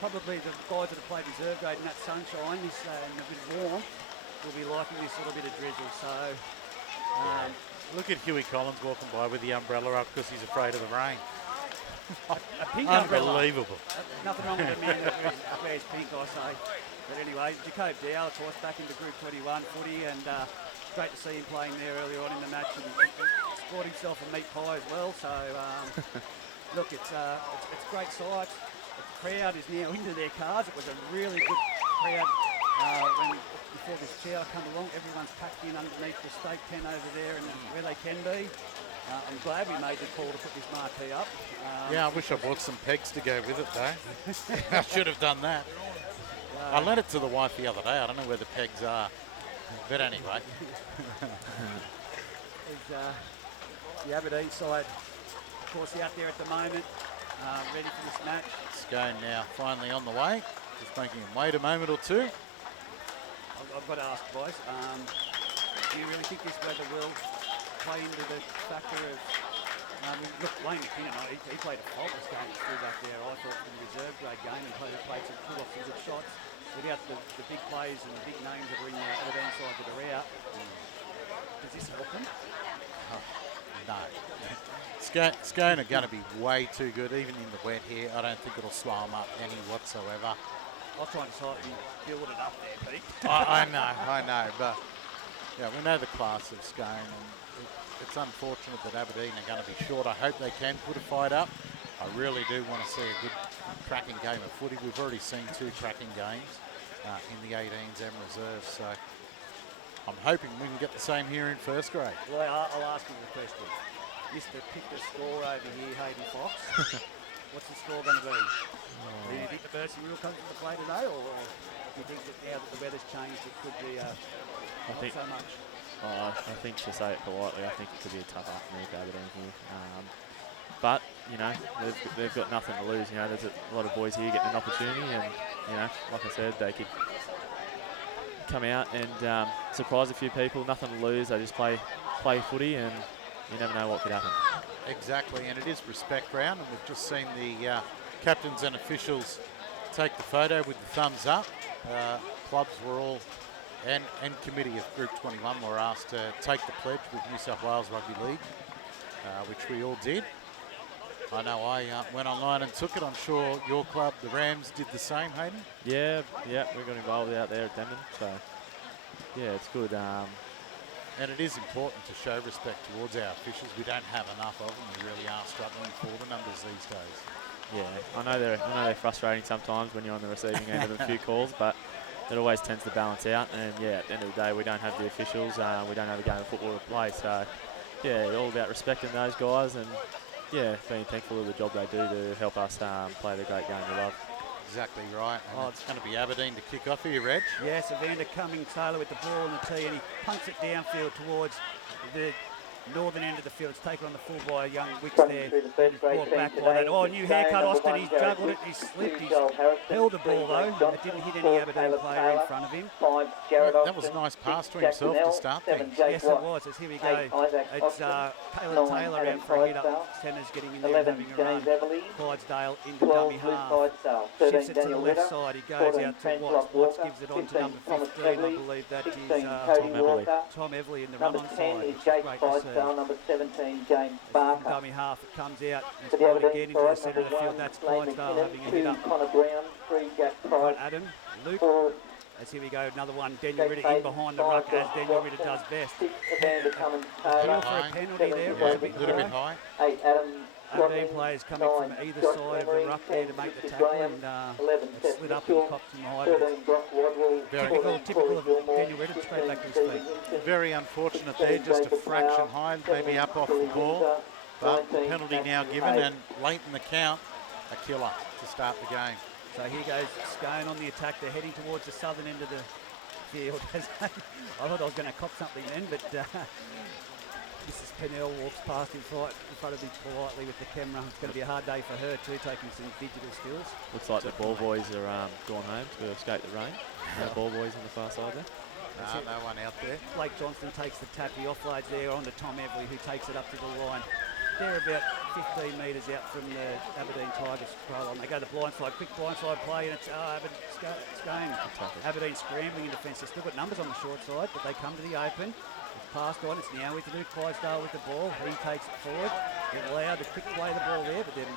probably the guys that have played reserve grade in that sunshine and a bit warm will be liking this little bit of drizzle. So, look at Huey Collins walking by with the umbrella up because he's afraid of the rain. a pink Unbelievable. Nothing wrong with a man that wears pink, I say. But anyway, Jacob Dow, of course, back into Group 21 footy, and great to see him playing there early on in the match and scored himself a meat pie as well. So, look, it's great sight. The crowd is now into their cars. It was a really good crowd before this chair come along. Everyone's packed in underneath the state tent over there and where they can be. I'm glad we made the call to put this marquee up. Yeah, I wish I bought some pegs to go with it, though. I should have done that. I lent it to the wife the other day. I don't know where the pegs are. But anyway. The Aberdeen side, of course, out there at the moment, ready for this match. Scone now finally on the way. Just making him wait a moment or two. I've got to ask, boys, do you really think this weather will play into the factor of... look, Wayne McKinnon, he played a faultless game through back there, I thought, in the reserve grade game, and played some pull off some good shots. Without the big plays and the big names that are in the Aberdeen side that are out, does this help them? Oh, no. Scone are going to be way too good, even in the wet here. I don't think it'll slow them up any whatsoever. I was trying to slightly build it up there, Pete. I know, but yeah, we know the class of Scone, and it's unfortunate that Aberdeen are going to be short. I hope they can put a fight up. I really do want to see a good cracking game of footy. We've already seen 2 cracking games in the 18s and reserves, so I'm hoping we can get the same here in first grade. Well, I'll ask you the question. Mr. Pick the score over here, Hayden Fox. What's the score going to be? Do you think the Mercy will come to the play today, or do you think that now that the weather's changed, it could be not so much? I think, to say it politely, I think it could be a tough afternoon for Aberdeen here. But, you know, they've got nothing to lose. You know, there's a lot of boys here getting an opportunity, and, you know, like I said, they could come out and surprise a few people. Nothing to lose. They just play footy, and you never know what could happen. Exactly, and it is respect round, and we've just seen the captains and officials take the photo with the thumbs up. Clubs were all, and committee of Group 21 were asked to take the pledge with New South Wales Rugby League, which we all did. I know I went online and took it. I'm sure your club, the Rams, did the same, Hayden? Yeah, we got involved out there at Denman, so yeah, it's good. And it is important to show respect towards our officials. We don't have enough of them. We really are struggling for the numbers these days. Yeah, I know they're frustrating sometimes when you're on the receiving end of a few calls, but it always tends to balance out. And yeah, at the end of the day, we don't have the officials. We don't have a game of football to play. So yeah, all about respecting those guys and yeah, being thankful of the job they do to help us play the great game we love. Exactly right. And it's going to be Aberdeen to kick off here, Reg. Yes, Evander Cummings-Taylor with the ball in the tee, and he punts it downfield towards the northern end of the field. It's taken on the full by young Wicks there. Brought back by that. Oh, new haircut, Austin. He's juggled it. He's slipped. He's held the ball, though. It didn't hit any Aberdeen player in front of him. That was a nice pass to himself to start things. Yes, it was. Here we go. It's Caleb Taylor out for a hit up. Centre's getting in there and having a run. Clydesdale into dummy half. Shifts it to the left side. He goes out to Watts. Watts gives it on to number 15. I believe that is Tom Everly in the run-on side, which is great to see. Number 17, James Barker. From dummy half, it comes out. It's brought again into the centre of the field. That's Clydesdale having a hit up. Connor Brown, 3, Jack Price. Adam, Luke. As here we go, another one. Daniel Ritter in behind the ruck, as Daniel Ritter does best. Appeal for a penalty there. Yeah, a little bit high. 8, Adam. Aberdeen players coming from either side of the ruck there to make the tackle, and it slid up and copped him high. Typical of Daniel Ritter, straight back to his feet. Very unfortunate there, just a fraction high, maybe up off the ball. But the penalty now given, and late in the count, a killer to start the game. So here goes Scone on the attack. They're heading towards the southern end of the field. I thought I was going to cop something then, but Mrs. Pennell walks past in front of me politely with the camera. It's going to be a hard day for her too, taking some digital skills. Looks like the ball boys are gone home to escape the rain. No ball boys on the far side there. No one out there. Blake Johnston takes the tap. He offloads there onto Tom Everly, who takes it up to the line. They're about 15 metres out from the Aberdeen Tigers try line. They go the blindside, quick blindside play, and it's Scone. Aberdeen scrambling in defence. They've still got numbers on the short side, but they come to the open. It's passed on. It's now with Luke Clydesdale with the ball. He takes it forward. They're allowed to quick play the ball there, but then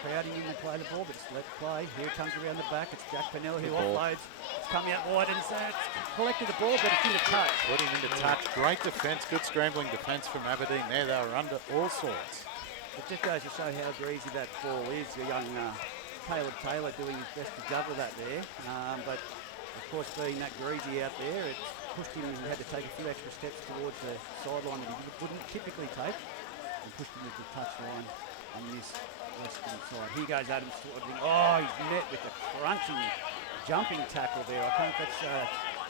crowding in to play the ball, but it's let play. Here it comes around the back. It's Jack Pennell who offloads. It's coming out wide, and it's collected the ball, but it's in the touch. Put him into touch. Great defence. Good scrambling defence from Aberdeen there. They were under all sorts. It just goes to show how greasy that ball is. The young Caleb Taylor doing his best to juggle that there. But, of course, being that greasy out there, it's pushed him. He had to take a few extra steps towards the sideline that he wouldn't typically take, and pushed him into the touchline on this western side. Here goes Adams. Oh, he's met with a crunching, jumping tackle there. I think that's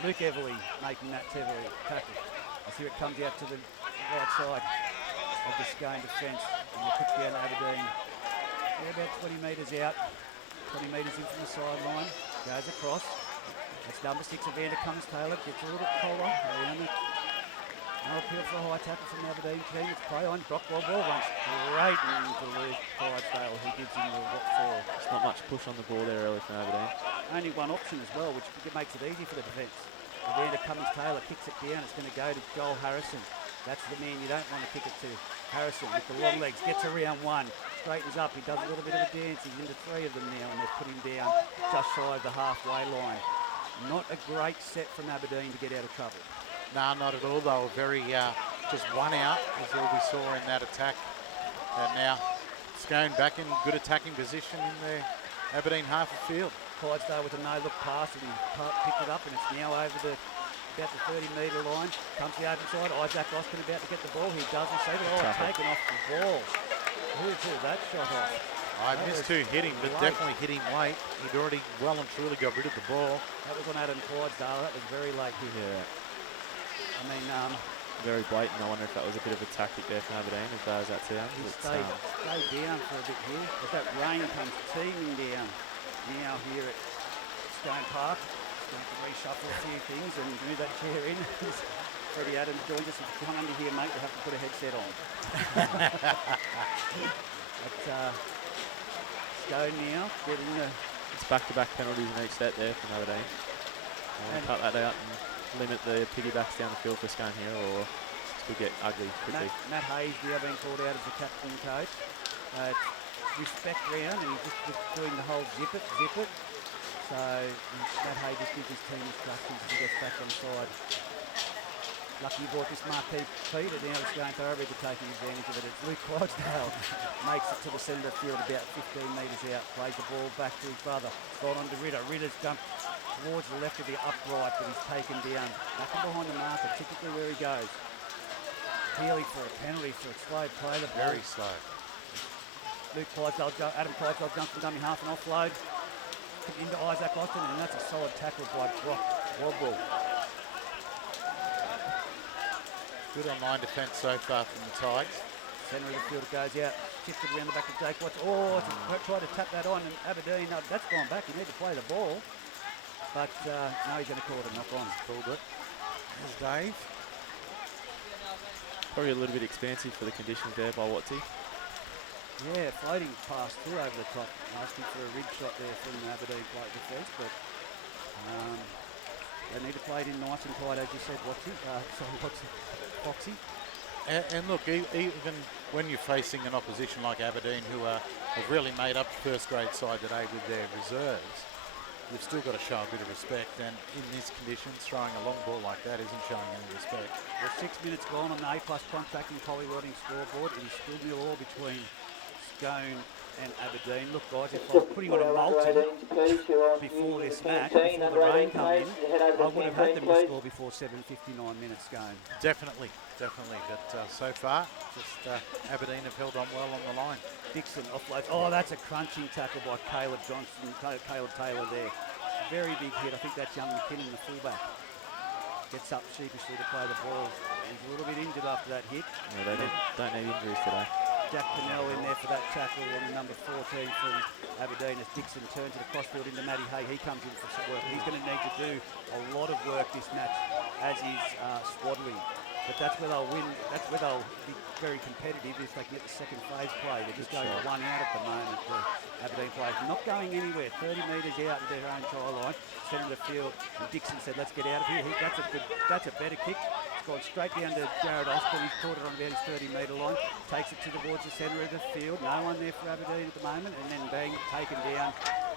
Luke Everly making that tackle. As here it comes out to the right side of the Scone defence, and you put down Aberdeen. They're about 20 metres out, 20 metres in from the sideline. Goes across. That's number 6, Evander Cummins-Taylor. Gets a little bit collar around it. No appeal for a high tackle from the Aberdeen team. It's play on. Brockwell ball runs straight into Luke Clydesdale, who gives him the what for. It's not much push on the ball there early from Aberdeen. Only one option as well, which makes it easy for the defence. Evander Cummins-Taylor kicks it down. It's going to go to Joel Harrison. That's the man you don't want to kick it to. Harrison with the long legs, gets around one, straightens up. He does a little bit of a dance. He's into 3 of them now, and they've put him down just shy of the halfway line. Not a great set from Aberdeen to get out of trouble. No, not at all. They were very, just one out is all we saw in that attack. And now Scone back in good attacking position in the Aberdeen half of field. Clydesdale with a no-look pass, and he picked it up, and it's now over about the 30-metre line. Comes to the open side. Isaac Austin about to get the ball. He doesn't see it. Oh, taken off the ball. Who pulled that shot off? I missed who hit him, but definitely hit him late. He'd already well and truly got rid of the ball. That was on Adam Clydesdale. That was very late here. Yeah. I mean, very blatant. I wonder if that was a bit of a tactic there from Aberdeen, as far as that sounds. He stayed down for a bit here. As that rain comes teeming down now here at Scone Park. It's going to reshuffle a few things and move that chair in. Freddie Adams joins us. If you come under here, mate, you'll have to put a headset on. But Scone now getting the... It's back-to-back penalties in each set there from Aberdeen. And cut that out and limit the piggybacks down the field for Scone here, or this could get ugly quickly. Matt Hayes now being called out as the captain coach. Respect round, and he's just doing the whole zip it. So Matt Hayes just gives his team instructions as he gets back on side. Lucky he brought this marquee feed, and now it's going thoroughly to taking advantage of it. It's Luke Clydesdale makes it to the centre of the field about 15 metres out, plays the ball back to his brother. It's gone on to Ritter. Ritter's jumped towards the left of the upright, but he's taken down. Back behind the marker, typically where he goes. Healy for a penalty for a slow play. The ball. Very slow. Luke Clydesdale, Adam Clydesdale jumps from dummy half and offload into Isaac Austin, and that's a solid tackle by Brock Wobble. Good online defence so far from the Tigers. Centre of the field it goes out, shifted around the back of Jake Watts. Oh, tried to tap that on, and Aberdeen, that's gone back. He need to play the ball. But no, he's going to call it a knock on. Called it. There's Dave. Probably a little bit expansive for the conditions there by Wattsy. Yeah, floating pass through over the top, asking for a rig shot there from the Aberdeen plate defence, but they need to play it in nice and tight, as you said, Foxy. And look, even when you're facing an opposition like Aberdeen, who have really made up the first grade side today with their reserves, you've still got to show a bit of respect. And in these conditions, throwing a long ball like that isn't showing any respect. Well, 6 minutes gone on the A+ contracting polywooding scoreboard. It is still 0-0 between Scone and Aberdeen. Look, guys, if I was putting on a Molten before this match, before the rain come in, I would have had them to score before 7:59 minutes Scone. Definitely. But so far, just Aberdeen have held on well on the line. Dixon offloads. Oh, that's a crunching tackle by Caleb Taylor there. Very big hit. I think that's young McKinnon, the fullback. Gets up sheepishly to play the ball. He's a little bit injured after that hit. Yeah, they don't need injuries today. Jack Pennell in there for that tackle on the number 14 from Aberdeen as Dixon turns it across field into Matty Hay. He comes in for some work. He's going to need to do a lot of work this match, as is Swadley. But that's where they'll win. That's where they'll be very competitive if they can get the second phase play. They're just going one out at the moment. The Aberdeen players not going anywhere. 30 metres out of their own try line, centre of the field. And Dixon said, "Let's get out of here." That's a better kick. It's gone straight down to Jared Austin. He's caught it on about his 30-metre line. Takes it towards the centre of the field. No one there for Aberdeen at the moment. And then bang, taken down.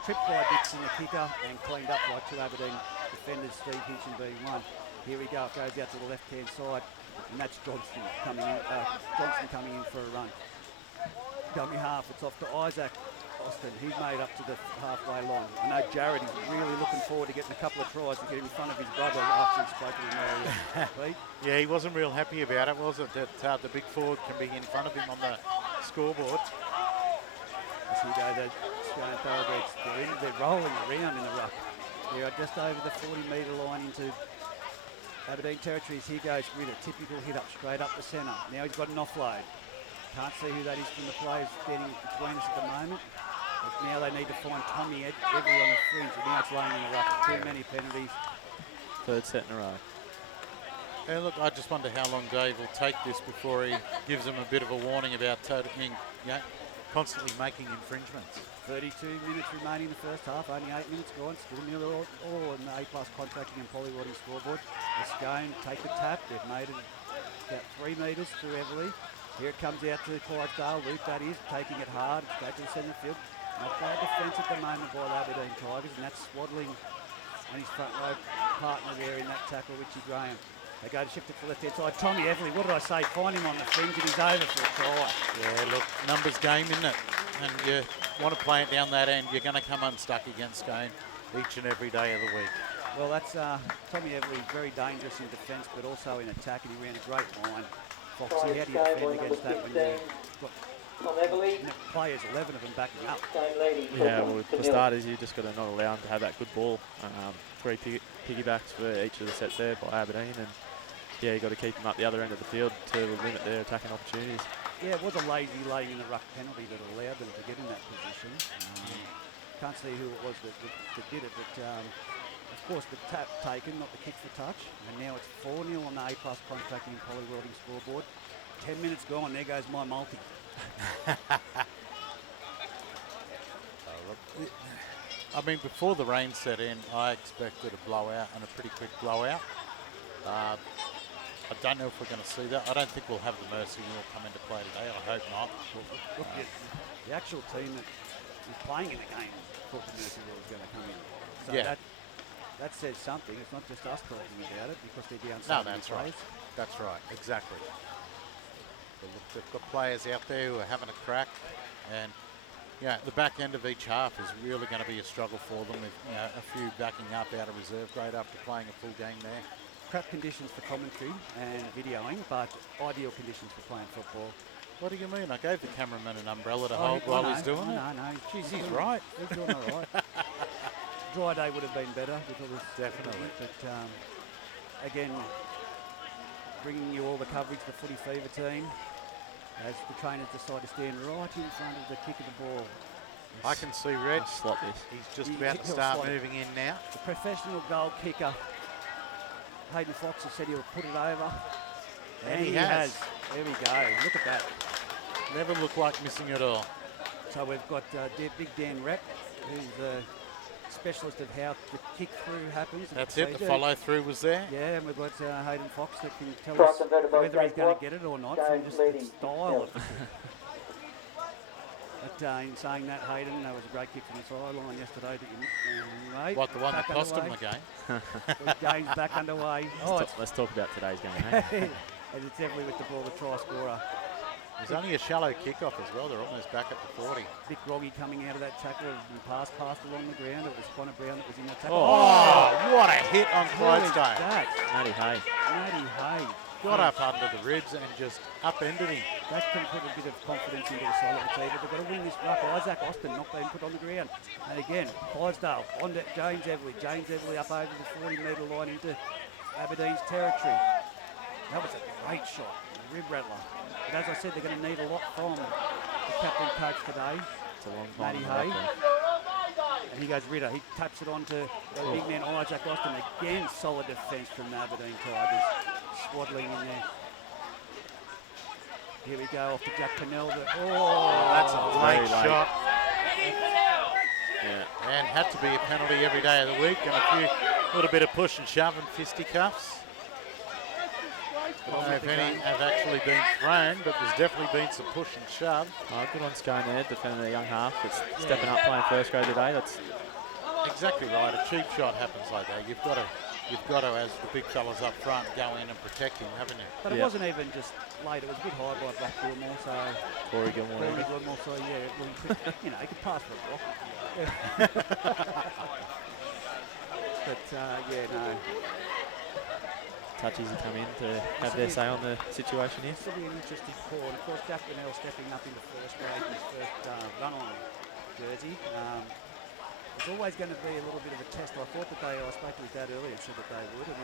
Tripped by Dixon, the kicker, and cleaned up by two Aberdeen defenders, Steve Hitchin being one. Here we go. It goes out to the left-hand side. And that's Johnson coming in for a run. Dummy half, it's off to Isaac Austin. He's made up to the halfway line. I know Jared is really looking forward to getting a couple of tries to get in front of his brother after he spoke to him earlier. Yeah, he wasn't real happy about it, was it? That the big forward can be in front of him on the scoreboard. As you go, the Scone Thoroughbreds, they're rolling around in the ruck. They're just over the 40-metre line into Aberdeen territories. He goes with a typical hit up straight up the centre. Now he's got an offload. Can't see who that is from the players getting between us at the moment. But now they need to find Tommy Every on the fringe. And now it's laying in the ruck. Too many penalties. Third set in a row. And look, I just wonder how long Dave will take this before he gives them a bit of a warning about constantly making infringements. 32 minutes remaining in the first half, only 8 minutes gone, still nil all on the A+ contracting and polywatting scoreboard. The Scone take the tap, they've made it about 3 metres through Everly. Here it comes out to Clydesdale, Luke that is, taking it hard, straight to the centre field. Not bad defence at the moment by the Aberdeen Tigers, and that's Swaddling and his front row partner there in that tackle, Richie Graham. They go to shift it to the left-hand side. Tommy Everly, what did I say? Find him on the fringe and he's over for a try. Yeah, look, numbers game, isn't it? And you want to play it down that end, you're going to come unstuck against Scone each and every day of the week. Well, that's Tommy Everly, very dangerous in defence, but also in attack, and he ran a great line. Foxy, how do you defend against that when you've got players, 11 of them backing up? Yeah, well, for starters, you just got to not allow them to have that good ball. 3 piggybacks for each of the sets there by Aberdeen, and yeah, you got to keep them up the other end of the field to limit their attacking opportunities. Yeah, it was a lazy laying in the ruck penalty that allowed them to get in that position. Can't see who it was that did it, but of course the tap taken, not the kick for touch, and now it's 4-0 on the A+ contracting and polywatting scoreboard. 10 minutes gone, there goes my multi. I mean, before the rain set in, I expected a blowout, and a pretty quick blowout. I don't know if we're going to see that. I don't think we'll have the Mercy Mill come into play today. I hope not. Look, the actual team that is playing in the game thought the Mercy Mill was going to come in. So yeah. That says something. It's not just us talking about it because they're down so many plays. That's right, exactly. But look, they've got players out there who are having a crack, and the back end of each half is really going to be a struggle for them with a few backing up out of reserve grade after playing a full game there. Crap conditions for commentary and videoing, but ideal conditions for playing football. What do you mean? I gave the cameraman an umbrella to hold while he's doing it. No. Jeez, he's right. He's doing all right. Dry day would have been better with all this. Definitely. But again, bringing you all the coverage, the Footy Fever team, as the trainers decide to stand right in front of the kick of the ball. I can see Red. Slot this. He's just about to start moving in now. The professional goal kicker, Hayden Fox, has said he'll put it over. And he has. There we go. Look at that. Never looked like missing at all. So we've got Big Dan Rep, who's the specialist of how the kick through happens. That's it, the follow through was there. Yeah, and we've got Hayden Fox that can tell us whether he's going to get it or not from just the style of it. But in saying that, Hayden, that was a great kick from the sideline yesterday that you made. What, the one that cost him the game? The game's back underway. Let's talk about today's game, eh? And it's definitely with the ball, the try scorer. There's only a shallow kickoff as well. They're almost back at the 40. Vic Rogge coming out of that tackle and passed along the ground. It was Connor Brown that was in that tackle. Oh, what a hit on Clydesdale. Matty Hay. Matty Hay. Got up under the ribs and just upended him. That can put a bit of confidence into the side of the team, but they've got to win this ruck. Isaac Austin not being put on the ground. And again, Clydesdale on to James Everly. James Everly up over the 40-metre line into Aberdeen's territory. That was a great shot, a rib rattler. But as I said, they're going to need a lot from the captain coach today, It's a long Matty time. Hay. And he goes Ritter. He taps it on to the big man Isaac Austin. Again, solid defence from the Aberdeen Tigers. Swaddling in there. Here we go off to Jack Pennell. That's a late shot. Yeah. And had to be a penalty every day of the week, and a little bit of push and shove and fisticuffs. I don't know if any have actually been thrown, but there's definitely been some push and shove. Oh, good on Scone there, defending a young half that's stepping up playing first grade today. That's exactly right. A cheap shot happens like that. You've got to, as the big fellas up front, go in and protect him, haven't you? But it wasn't even just late. It was a bit high by Black Gilmore, so Corey Gilmore. So yeah, well, he could pass for a block. Yeah. But no. Touchies have come in to have their say on the situation here. This will be an interesting call. And of course, Jack Bennell stepping up into first grade, his first run on jersey. It's always going to be a little bit of a test. I thought that I spoke to his dad earlier and said that they would, and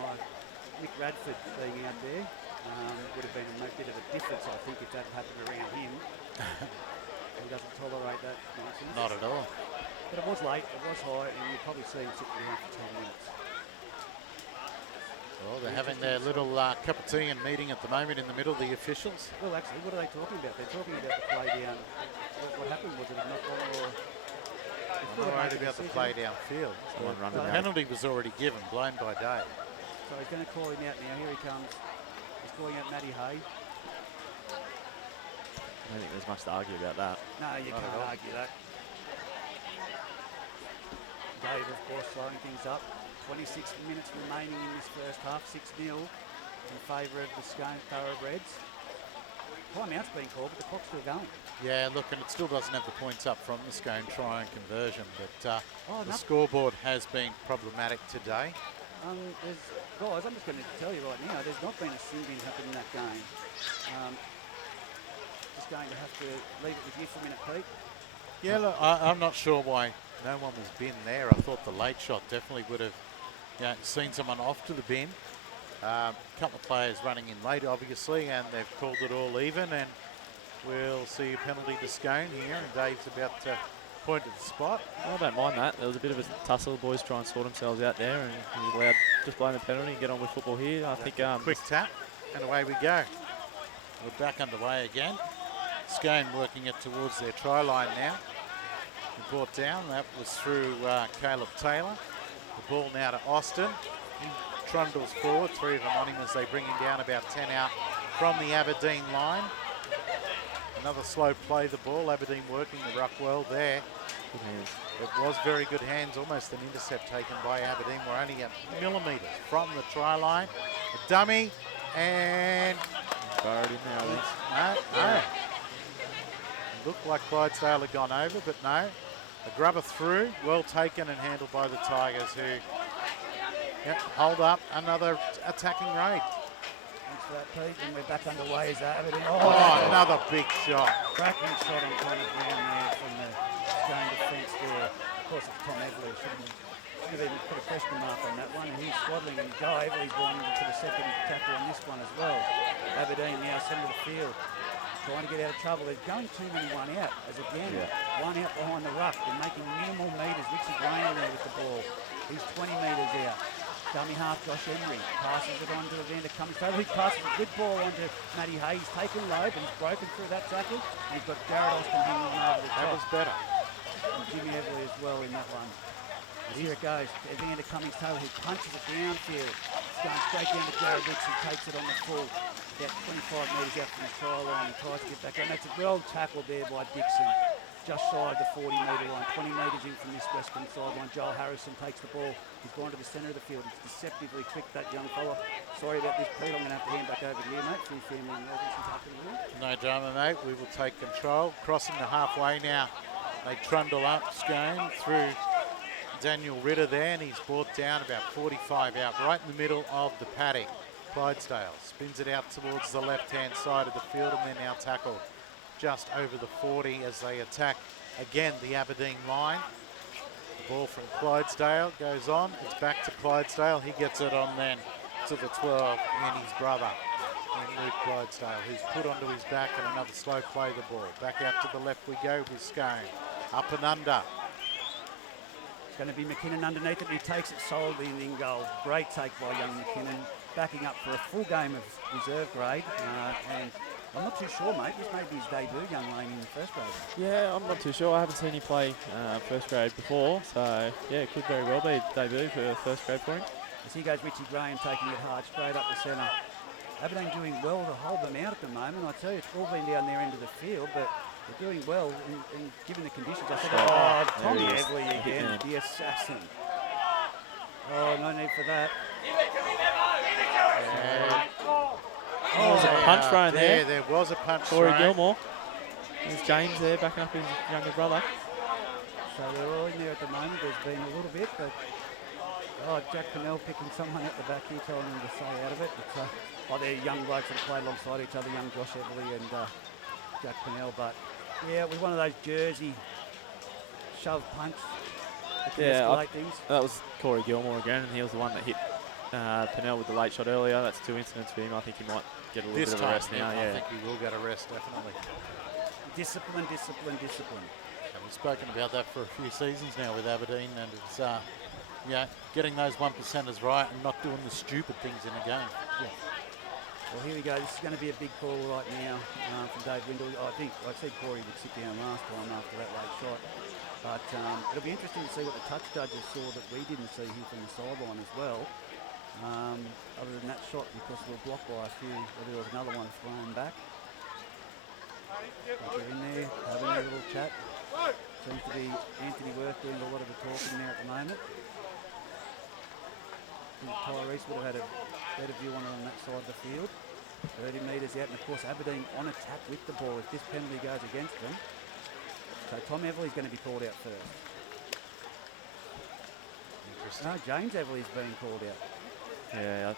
Nick Radford being out there would have been a bit of a difference, I think, if that had happened around him. He doesn't tolerate that nonsense. Not at all. But it was late, it was high, and you'd probably see him sit behind for 10 minutes. Well, they're having their little cup of tea and meeting at the moment in the middle, the officials. Well, actually, what are they talking about? They're talking about the play down. What happened? Was it a knock-on or... I'm worried about the play downfield. The penalty was already given, blown by Dave. So he's going to call him out now. Here he comes. He's calling out Matty Hay. I don't think there's much to argue about that. No, you can't argue that. Dave, of course, slowing things up. 26 minutes remaining in this first half, 6-0 in favour of the Scone Thoroughbreds. Timeout's been called, but the clock's still going. Yeah, look, and it still doesn't have the points up from the Scone try and conversion, but the scoreboard has been problematic today. Guys, I'm just going to tell you right now, there's not been a sin bin happen in that game. Just going to have to leave it with you for a minute, Pete. Yeah, look, I'm not sure why no one was bin there. I thought the late shot definitely would have seen someone off to the bin. A couple of players running in late, obviously, and they've called it all even, and we'll see a penalty to Scone here, and Dave's about to point at the spot. I don't mind that. There was a bit of a tussle. The boys try and sort themselves out there, and he's allowed just blowing the penalty and get on with football here. I think quick tap, and away we go. We're back underway again. Scone working it towards their try line now. Brought down, that was through Caleb Taylor. The ball now to Austin. He trundles forward, 3 of them on him as they bring him down about 10 out from the Aberdeen line. Another slow play the ball, Aberdeen working the ruck well there. good hands. It was very good hands, almost an intercept taken by Aberdeen. We're only at millimetres from the try line. A dummy, and... Burrowed in there, I think. No. It looked like Clydesdale had gone over, but no. A grubber through, well taken and handled by the Tigers, who hold up another attacking raid. Thanks for that, Pete. And we're back underway as Aberdeen. Another big shot. Cracking shot on kind of down there from the Scone defence there. Of course, it's Tom Everly. Shouldn't have even put a question mark on that one. He's swaddling, and Joe Everly's gone into the second tackle on this one as well. Aberdeen now centre of the field, trying to get out of trouble. There's going too many one out, as again, one out behind the ruck. They're making minimal metres. Richie Graham there with the ball. He's 20 metres out. Dummy half Josh Emery passes it on to Evander Cummings. He passes a good ball onto Matty Hay. He's taken low, but he's broken through that tackle. And you've got Jared Austin hanging on over the top. That was better. And Jimmy Everly as well in that one. And here it goes. Evander Cummings Taylor, who punches it downfield. It's going straight down to Jared Wicks, who takes it on the full. About 25 metres out from the try line and tries to get back out. Makes a well tackle there by Dixon. Just shy of the 40-metre line, 20 metres in from this western sideline. Joel Harrison takes the ball. He's gone to the centre of the field. It's deceptively quick, that young fella. Sorry about this, Pete. I'm going to have to hand back over to you, mate, for your family and emergencies happening here. No drama, mate. We will take control. Crossing the halfway now. They trundle up Scone through Daniel Ritter there, and he's brought down about 45 out, right in the middle of the paddock. Clydesdale spins it out towards the left-hand side of the field, and they're now tackled just over the 40 as they attack again the Aberdeen line. The ball from Clydesdale goes on. It's back to Clydesdale. He gets it on then to the 12 and his brother and Luke Clydesdale, who's put onto his back, and another slow play the ball. Back out to the left we go with Scone. Up and under. going to be McKinnon underneath it. He takes it solidly and in goal. Great take by young McKinnon, backing up for a full game of reserve grade. And I'm not too sure, mate. This may be his debut, young Lane, in first grade. Yeah, I'm not too sure. I haven't seen him play first grade before, so yeah, it could very well be debut for first grade for him. As he goes, Richie Graham taking it hard straight up the centre. Aberdeen doing well to hold them out at the moment. I tell you, it's all been down their end of the field, but they're doing well in given the conditions. I think, Tommy Everly again, the assassin. Oh, no need for that. There's a punch thrown there. There was a punch Corey thrown. Gilmore. There's James there backing up his younger brother. So they're all in there at the moment. There's been a little bit, but Jack Pennell picking someone at the back here, telling them to stay out of it. It's, they're young blokes that play alongside each other, young Josh Everly and Jack Pennell. But yeah, it was one of those jersey shove punch. Yeah, things. That was Corey Gilmore again, and he was the one that hit Pennell with the late shot earlier. That's 2 incidents for him. I think he might get a little bit of a rest now. I think he will get a rest, definitely. Discipline. And we've spoken about that for a few seasons now with Aberdeen, and it's getting those 1%ers right and not doing the stupid things in a game. Yeah. Well, here we go. This is going to be a big call right now from Dave Windle. I think I said Corey would sit down last time after that late shot. But it'll be interesting to see what the touch judges saw that we didn't see here from the sideline as well. Other than that shot, because we were blocked by a few, there was another one thrown back. They're in there, having a little chat. Seems to be Anthony Worth doing a lot of the talking there at the moment. I think Tyrese would have had a better view on that side of the field. 30 metres out, and of course Aberdeen on attack with the ball if this penalty goes against them. So Tom Everly's going to be called out first. Interesting. No, James Everly's being called out. Yeah,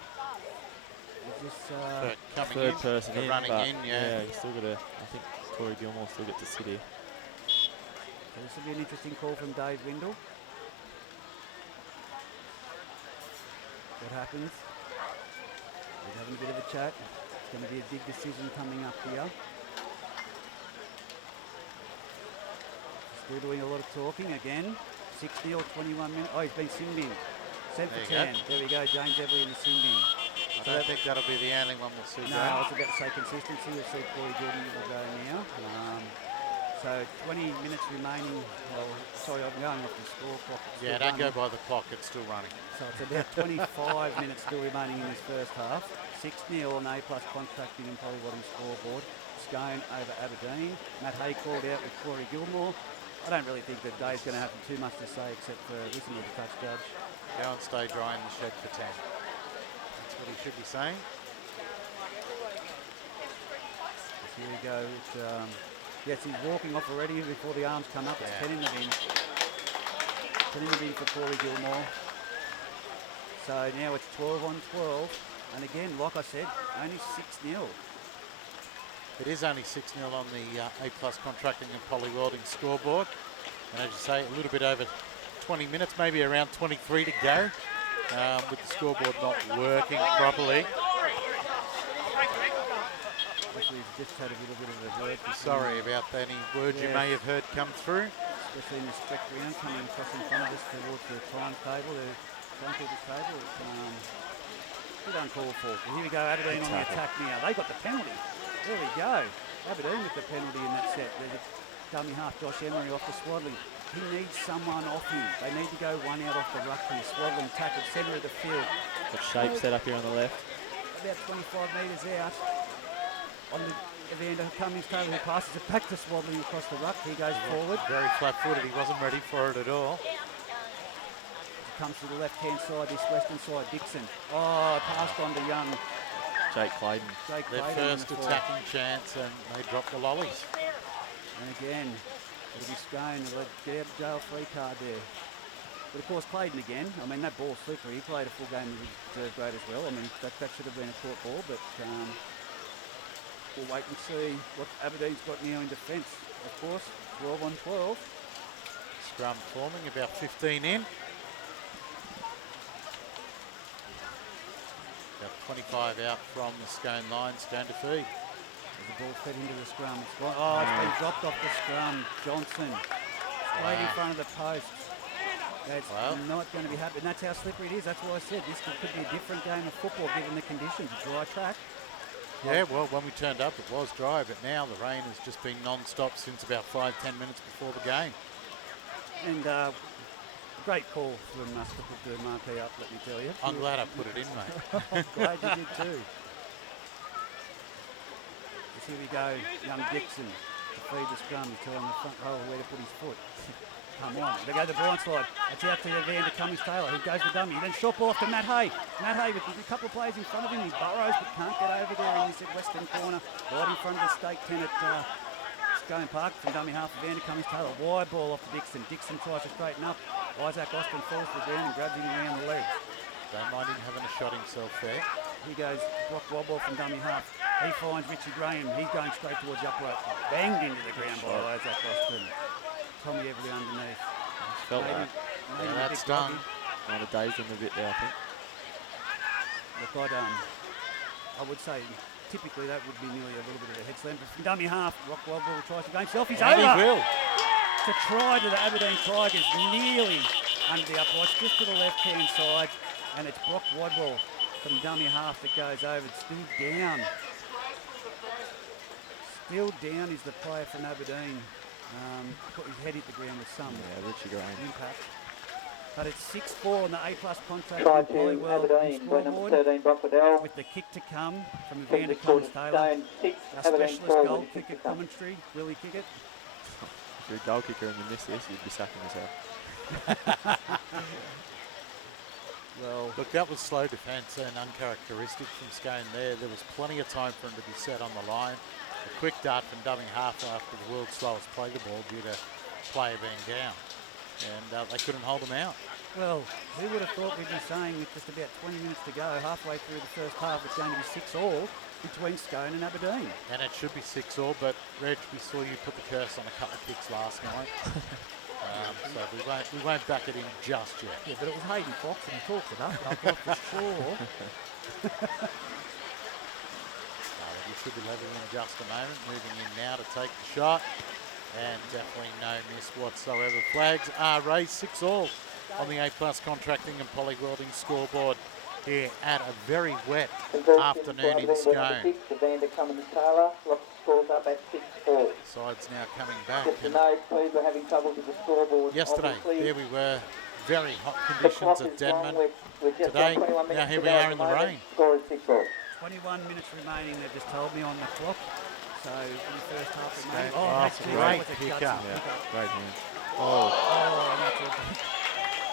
Coming third person in, running but in, yeah, you still got to. I think Corey Gilmore still gets to sit here. So this will be an interesting call from Dave Windle. What happens? We're having a bit of a chat. It's going to be a big decision coming up here. Still doing a lot of talking again. 6-0, 21 minutes. Oh, he's been sin bin. Sent for 10. There we go, James Everly in the sin bin. I don't think that'll be the only one we'll see. No, I was about to say consistency. You'll see Corey Jordan will go now. So 20 minutes remaining. Well, sorry, I'm going off the score clock. Yeah, don't go by the clock. It's still running. So it's about 25 minutes still remaining in this first half. 6-0 on A+ contracting and Polywatting scoreboard. Scone over Aberdeen. Matt Hay called out with Corey Gilmore. I don't really think that Dave's going to have too much to say except for listening to the touch judge. Go and stay dry in the shed for 10. That's what he should be saying. So here we go. Yes, he's walking off already before the arms come up. It's 10 in the bin. 10 in the bin for Corey Gilmore. So now it's 12 on 12. And again, like I said, only 6-0. It is only 6-0 on the A+ contracting and Polywatting scoreboard. And as you say, a little bit over 20 minutes, maybe around 23 to go, with the scoreboard not working properly. We've just had a little bit of a word. Sorry about any words you may have heard come through. Especially in the spec round coming across in front of us towards the time table, the timekeeper's table. It's a bit uncalled for. But here we go, Aberdeen on the attack now. They got the penalty. There we go. Aberdeen with the penalty in that set. There's a dummy half, Josh Emery off the Swaddling. He needs someone off him. They need to go one out off the ruck here. Swaddling tackle, centre of the field. Got shape set up here on the left. About 25 metres out. On the Evander Cummings table, he passes it back to Swaddling across the ruck. He goes forward. Very flat-footed. He wasn't ready for it at all. He comes to the left-hand side, this western side. Dixon. Oh, passed on to young Jake Clayton. Their first attacking chance, and they dropped the lollies. And again, it'll be Scone. They'll get out of jail free card there. But of course, Clayton again. I mean, that ball's slippery. He played a full game of reserve grade as well. I mean, that should have been a court ball, but we'll wait and see what Aberdeen's got now in defence. Of course, 12 on 12. Scrum forming, about 15 in. About 25 out from the Scone line, Scone to feed. The ball fed into the scrum. It's been dropped off the scrum. Johnson straight in front of the post. It's Well. not going to be happening. That's how slippery it is. That's why I said this could be a different game of football given the conditions. A dry track. Yeah, well, when we turned up, it was dry, but now the rain has just been non-stop since about 5-10 minutes before the game. And great call from us to put the marquee up, let me tell you. I'm glad I put it in, mate. I'm glad you did too. Let's here we go, young Dixon to feed the scrum. He's telling the front row where to put his foot. Come on, they go to the blind slide. It's out to Vander Cummings-Taylor. He goes to dummy. Then short ball off to Matt Hay. Matt Hay with a couple of players in front of him. He burrows but can't get over there in this western corner. Right in front of the stake 10 at Scone Park from dummy half of Vander Cummings-Taylor. Wide ball off to Dixon. Dixon tries to straighten up. Isaac Austin falls to the ground and grabs him around the legs. Don't mind him having a shot himself there. He goes block wobble from dummy half. He finds Richie Graham. He's going straight towards the upright. Banged into the ground by Isaac Austin. Tommy Everly underneath. Felt that. Yeah, that's done. Might have dazed him a bit there, I think. Look, I would say typically that would be nearly a little bit of a head slam. But from dummy half, Rock Wobble tries to go himself. He's And over. he will. It's a try to the Aberdeen Tigers, nearly under the uprights, just to the left-hand side. And it's Brock Wadwell from dummy half that goes over. It's still down. Still down is the player from Aberdeen. Put his head hit the ground with some Richie Graham. impact. But it's 6-4 on the A+ contract Try with Polywell to Aberdeen, by number scoreboard, 13, Brock Waddell. with the kick to come from Kick Vander to score to Cummings-Taylor. Stone, 6, Our Aberdeen specialist 4 goal with a kick kicker to come. commentary, Willie Kickett. If you're a goal kicker and you miss this, you'd be sacking yourself. Well, Look, that was slow defence and uncharacteristic from Scone there. There was plenty of time for him to be set on the line. A quick dart from dummy half after the world's slowest play the ball due to player being down. And they couldn't hold him out. well, who would have thought we'd be saying with just about 20 minutes to go, halfway through the first half, it's going to be 6-all between Scone and Aberdeen. And it should be 6-all, but Reg, we saw you put the curse on a couple of kicks last night. So we won't back it in just yet. Yeah, but it was Hayden Fox and he talked it up. I thought for sure. We should be level in just a moment. Moving in now to take the shot. And definitely no miss whatsoever. Flags are raised 6-all on the A+ contracting and poly welding scoreboard here at a very wet afternoon in Scone. Vander Cummings-Taylor, lots of scores up at 6-4. Sides now coming back. Just to And know, please, we're having trouble with the scoreboard. yesterday, Obviously, there we were, very hot the conditions clock at is wrong. Denman. We're just Today, on 21 now minutes here to we go are at in the the moment. rain. Score is 6-4. 21 minutes remaining, they've just told me on the clock. So in the first half of Scone. May. Oh, that's great with a pick gutsy up. pick up. Great hand. Oh, and that's a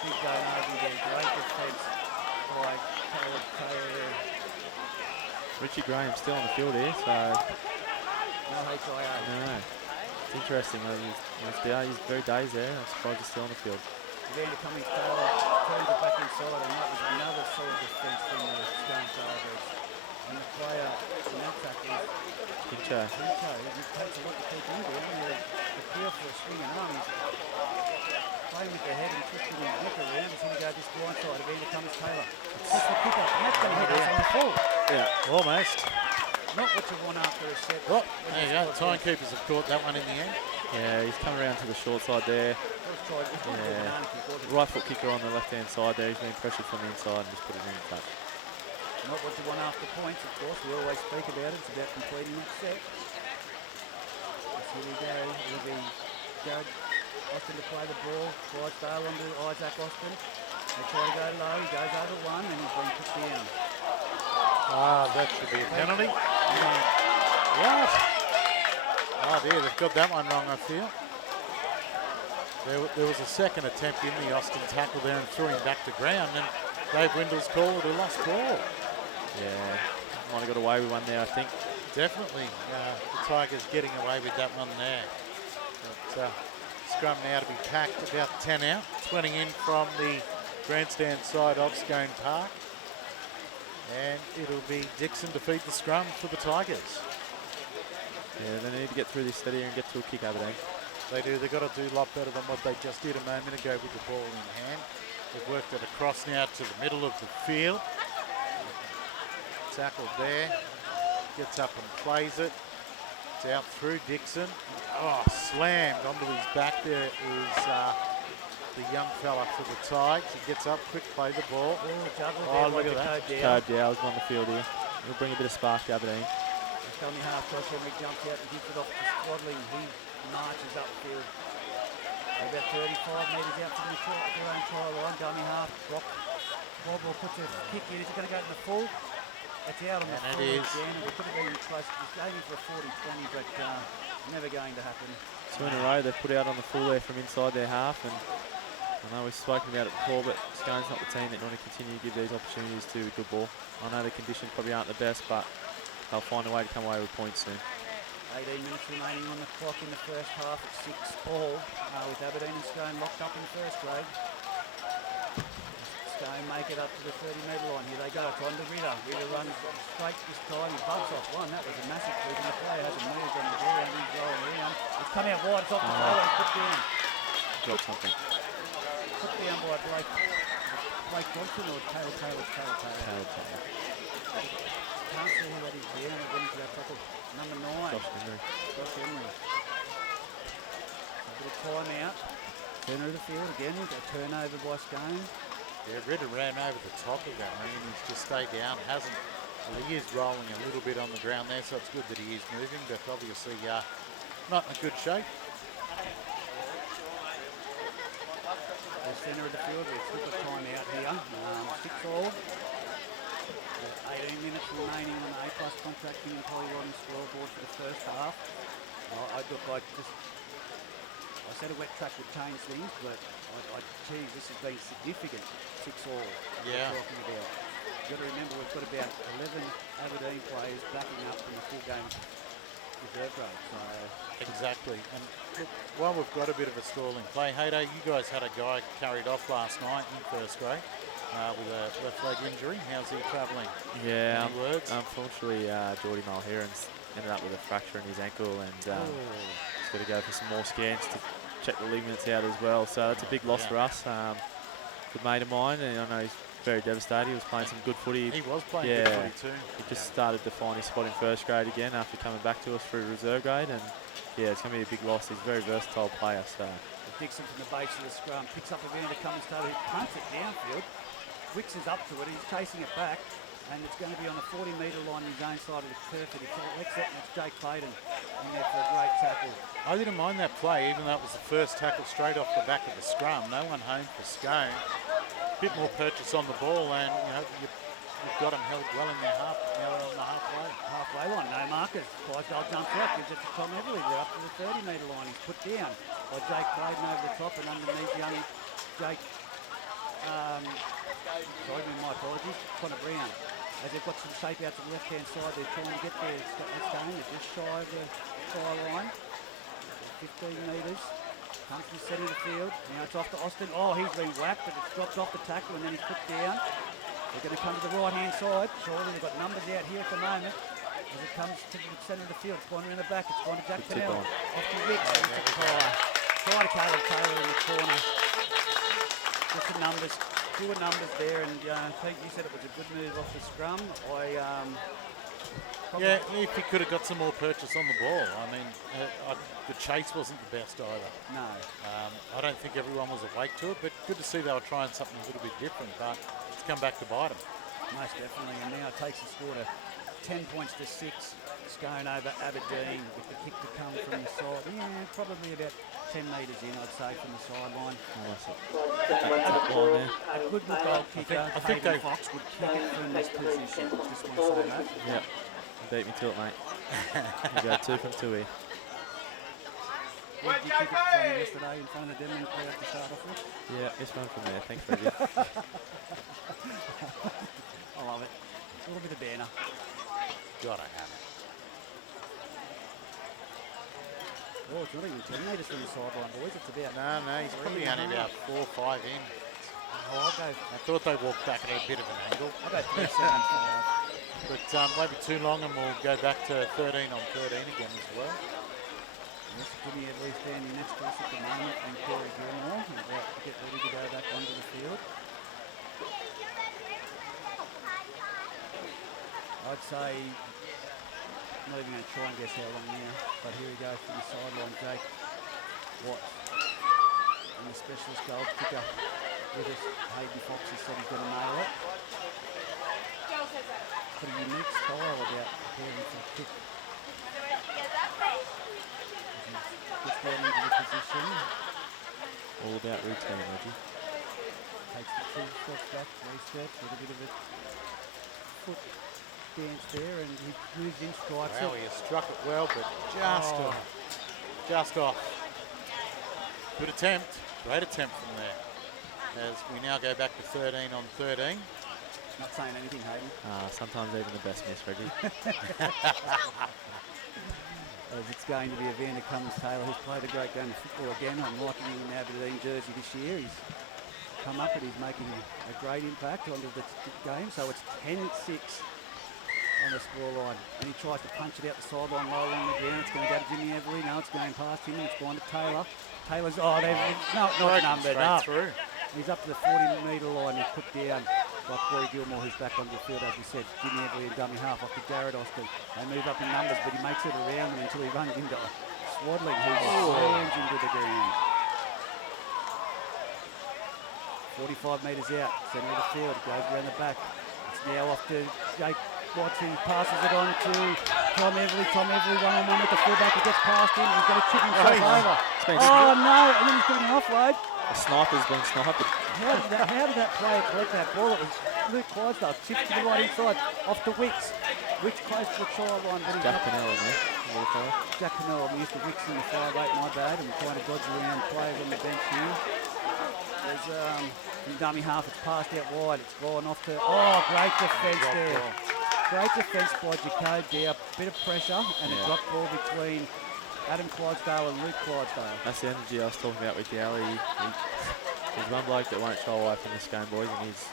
big donation there. Great defence by Caleb Taylor there. Richie Graham's still on the field here, so No HIA. no. It's interesting. He's very dazed there. I'm surprised he's still on the field. Vander Cummings-Taylor turns it back inside, and that was another solid defence from the Scone Tigers. And the player in that tackle is Pincho. Pincho. It takes a lot to keep him down. The feel for a swinging arm. He's playing with the head and twisting his neck around. He's going to go this blind side of Vander Cummings-Taylor. That's the pick up, and that's going to hit us on the full. Yeah, almost. Not what you want after a set. Oh, there you go. Timekeepers have caught that one in the end. Yeah, he's come around to the short side there. Right foot kicker on the left-hand side there. He's been pressured from the inside and just put it in touch. Not what you want after points, of course. We always speak about it. It's about completing that set. Here we go. It'll be Judge Austin to play the ball. Clydesdale onto Isaac Austin. They try to go low. He goes over one and he's been put down. Ah, that should be a penalty. What? Oh dear, they've got that one wrong, I feel. There was a second attempt in the Austin tackle there and threw him back to ground, and Dave Windle's called it a lost ball. Yeah, might have got away with one there, I think. Definitely, the Tigers getting away with that one there. But, scrum now to be packed, about 10 out, 20 in from the grandstand side of Scone Park. And it'll be Dixon to feed the scrum for the Tigers. Yeah, they need to get through this steady and get to a kick over there. They do. They've got to do a lot better than what they just did a moment ago with the ball in hand. They've worked it across now to the middle of the field. Tackled there. Gets up and plays it. It's out through Dixon. Oh, slammed onto his back there is the young fella for the Tigers. He gets up, quick play the ball. Oh, Look at that. Code Dow's on the field here. He'll bring a bit of spark to Aberdeen. Dummy half cross, Henry jumps out and gives it off to Squadling. He marches upfield. About 35 metres out from their own try line. Dummy half, drop. Bobble puts a kick in. Is it going to go to the full? It's out on the full again. It could have been close. It's aiming for a 40-20, but never going to happen. 2 in a row they've put out on the full there from inside their half, and I know we've spoken about it before, but Scone's not the team that want to continue to give these opportunities to a good ball. I know the conditions probably aren't the best, but they'll find a way to come away with points soon. 18 minutes remaining on the clock in the first half at 6-all, with Aberdeen and Scone locked up in first grade. Scone make it up to the 30-metre line. Here they go. It's on to Ritter. Ritter runs straight this time. He bumps off one. That was a massive clip, and the player hasn't moved on the ball, and he's rolling around. It's come out wide. It's off the goal. It's put down. Got something. Put down by Blake Johnson or Taylor. Can't see who that is there, and it went into that tackle. Number 9. Josh Henry. A bit of time out. Turner of the field again. We've got a turnover by Scone. Yeah, Ritter ran over the top of that, and he's just stayed down. Well, he is rolling a little bit on the ground there, so it's good that he is moving, but obviously not in a good shape. The centre of the field, we've still got time out here. 6-all. 18 minutes remaining on the A+ contracting and Polyrod and scoreboard for the first half. I said a wet track would change things, but geez, this has been significant. 6-all. Yeah. We're talking about. You've got to remember we've got about 11 Aberdeen players backing up in the full game reserve grade. So exactly. And look, while we've got a bit of a stalling play, Haydo, you guys had a guy carried off last night in first grade with a left leg injury. How's he travelling? Yeah, Any words? unfortunately, Geordie Mulheron's ended up with a fracture in his ankle, and he's got to go for some more scans to check the ligaments out as well. So it's a big loss for us. Good mate of mine, and I know he's very devastated. He was playing some good footy. He was playing good footy too. He just started to find his spot in first grade again after coming back to us through reserve grade, and yeah, it's going to be a big loss. He's a very versatile player. So Dixon from the base of the scrum picks up a bit of the coming starter, who punts it downfield. Wicks is up to it. He's chasing it back, and it's going to be on the 40-metre line on his own side of the turf. He collects it, and it's Jake Clayton in there for a great tackle. I didn't mind that play, even though it was the first tackle straight off the back of the scrum. No one home for Scone. Bit more purchase on the ball, and you've got them held well in their half. Now they're on the halfway line. No markers. Clydesdale jumps out, gives it to Tom Everly. They're up to the 30-metre line. He's put down by Jake Clayton over the top, and underneath young Jake. Sorry, my apologies. Connor Brown. As they've got some shape out to the left-hand side, they're trying to get there. Scone. They're just shy of the try line. 15 metres. Comes from the centre of the field. Now it's off to Austin. Oh, he's been whacked, but it's dropped off the tackle, and then he's put down. They're going to come to the right-hand side. Surely they've got numbers out here at the moment. As it comes to the centre of the field, it's gone around the back. It's gone to Jack Pennell. Off to Wicks. It's a try. Try to Caleb Taylor in the corner. Just the numbers. Fewer numbers there, and Pete, you said it was a good move off the scrum. Yeah, if he could have got some more purchase on the ball. I mean, the chase wasn't the best either. No. I don't think everyone was awake to it, but good to see they were trying something a little bit different, but it's come back to bite them. Most definitely, and now it takes the score to 10 points to 6. Scone over Aberdeen with the kick to come from the side. Yeah, probably about 10 metres in, I'd say, from the sideline. A good look goal kicker, I think Fox would kick it from this position. Just want to say that. Yeah, beat me to it, mate. You go 2 from 2 here. Where did you kick it from yesterday in front of the Denman crowd to start off with? Yeah, this one from there. Thanks, Reggie. I love it. A little bit of banner. Gotta have it. Oh, it's not even 10 metres from the sideline, boys. It's about... No, he's probably only about 4 or 5 in. Oh, I'll go... I thought they walked back at a bit of an angle. I'll go 3.75. But won't be too long, and we'll go back to 13 on 13 again as well. Yes, Jimmy Everly standing next to us at the moment, and Corey Gilmore. He's about to get ready to go back onto the field. I'd say... I'm not even going to try and guess how long now, but here we go from the sideline, Jake Watts. And the specialist goal kicker with us, Hayden Fox, has said he's going to nail it. It's got a unique style about preparing for a kick. Gets down into the position, All about routine, Reggie. takes the 2 steps back, 3 steps, with a bit of a foot dance there, and he moves in, strikes Wow, it. he has struck it well, but just off. Good attempt, great attempt from there. As we now go back to 13 on 13. Not saying anything, Hayden. Sometimes even the best miss, Reggie. As it's going to be Evander Cummins-Taylor, who's played a great game of football again. I'm liking him in the Aberdeen jersey this year. He's come up and he's making a great impact onto the game. So it's 10-6 on the scoreline. And he tries to punch it out the sideline low along the ground. It's going to go to Jimmy Everly. No, it's going past him and it's gone to Taylor. Taylor's, not numbered up. Through. He's up to the 40-metre line. He's put down by Corey Gilmore, who's back onto the field, as we said. Jimmy Everly and dummy half off to Jared Austin. They move up in numbers, but he makes it around them until he runs into Swadling, who slams into the ground. 45 metres out, centre of the field, goes around the back. It's now off to Jake Watts, who passes it on to Tom Everly. Tom Everly one-on-one with the fullback, he gets past him, he's going to tip himself over. Oh no, and then he's giving an offload. The sniper's been sniped. How did that player collect that ball? It was Luke Clydesdale, chipped to the right inside, off to Wicks. Wicks close to the try line, but he's Jack not. Pennell, Jack Pennell, I'm used to Wicks in the 5'8", my bad. I'm trying to dodge around players on the bench here. There's from dummy half, it's passed out wide, it's gone off to, great defence there. Great defence by Jacob Dow, bit of pressure and a drop ball between Adam Clydesdale and Luke Clydesdale. That's the energy I was talking about with Yali. He's one bloke that won't shy away from this game, boys, and he's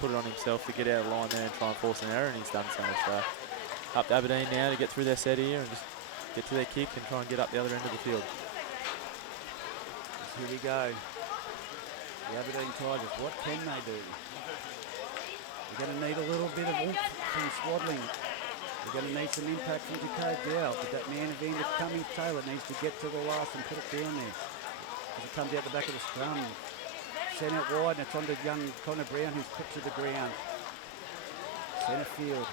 put it on himself to get out of the line there and try and force an error, and he's done so. So up to Aberdeen now to get through their set here and just get to their kick and try and get up the other end of the field. Here we go. The Aberdeen Tigers, what can they do? They're going to need a little bit of oomph from Swadling. They're going to need some impact from Jacob Dow, but that man Evander Cummins-Taylor needs to get to the last and put it down there. As it comes out the back of the scrum, sent out wide, and it's on to young Connor Brown, who's put to the ground. Centre field.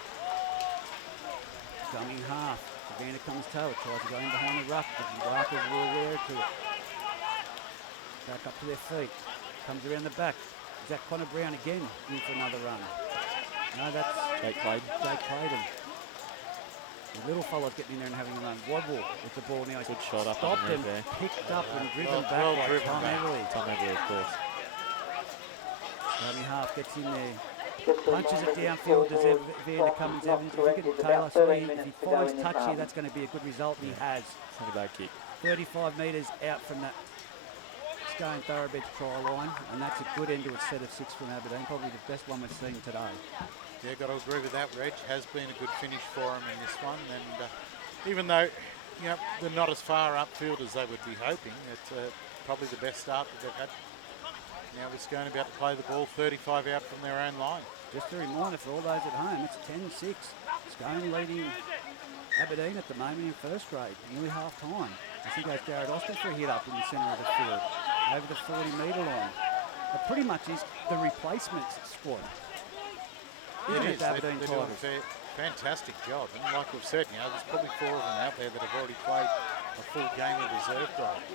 Coming half. Evander Cummins-Taylor tries to go in behind the ruck, but the Barkers were aware to it. Back up to their feet. Comes around the back. Is that Connor Brown again in for another run? No, that's Jake Clayton. Jake Clayton. The little fella's getting in there and having a run. Wobble with the ball now. Good shot up Stopped and there. picked up and driven back well by driven Tom back. Everly. Tom Everly, of course. Dummy half gets in there. Punches it downfield as Evander Cummins-Evans. If you get Taylor, if he finds touch here, that's going to be a good result. He has. It's not a bad kick. 35 metres out from that Scone Thoroughbeds try line, and that's a good end to a set of 6 from Aberdeen. Probably the best one we've seen today. Yeah, got to agree with that, Reg. Has been a good finish for him in this one, and even though they're not as far upfield as they would be hoping, it's probably the best start that they've had. Now we're Scone about to play the ball 35 out from their own line. Just a reminder for all those at home, it's 10-6. Scone leading Aberdeen at the moment in first grade, nearly half time. As he goes Jared Austin for a hit up in the centre of the field, over the 40-metre line. It pretty much is the replacement squad. It is. They're Aberdeen doing Tigers. a fantastic job, and like we've said, there's probably 4 of them out there that have already played a full game of reserve grade.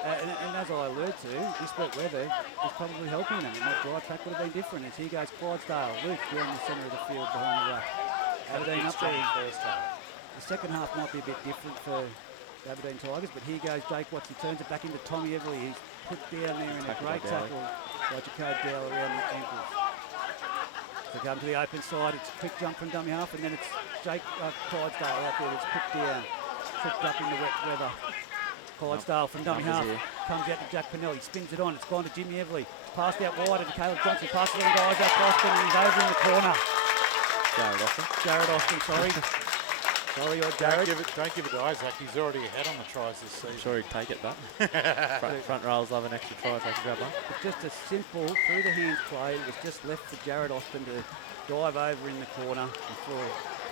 And as I alluded to, this wet weather is probably helping them. And that drive track would have been different. As here goes Clydesdale, Luke down the centre of the field behind the ruck. Aberdeen up there. First half. The second half might be a bit different for the Aberdeen Tigers, but here goes Jake Watts. He turns it back into Tommy Everly. He's put down there in a great tackle by Jacob Dow around the ankles. So come to the open side, it's a quick jump from dummy half, and then it's Jake Clydesdale out there that's put down, tripped up in the wet weather. Clydesdale from dummy half comes out to Jack Pennell. He spins it on. It's gone to Jimmy Everly. It's passed out wide to Caleb Johnson. Passes it on to Isaac Austin, and he's over in the corner. Jared Austin, sorry. Sorry, you're Jared. Don't give it to Isaac. He's already ahead on the tries this season. I'm sure he'd take it, but front rows love an extra try if they can grab one. It's just a simple through the hands play. It was just left for Jared Austin to dive over in the corner before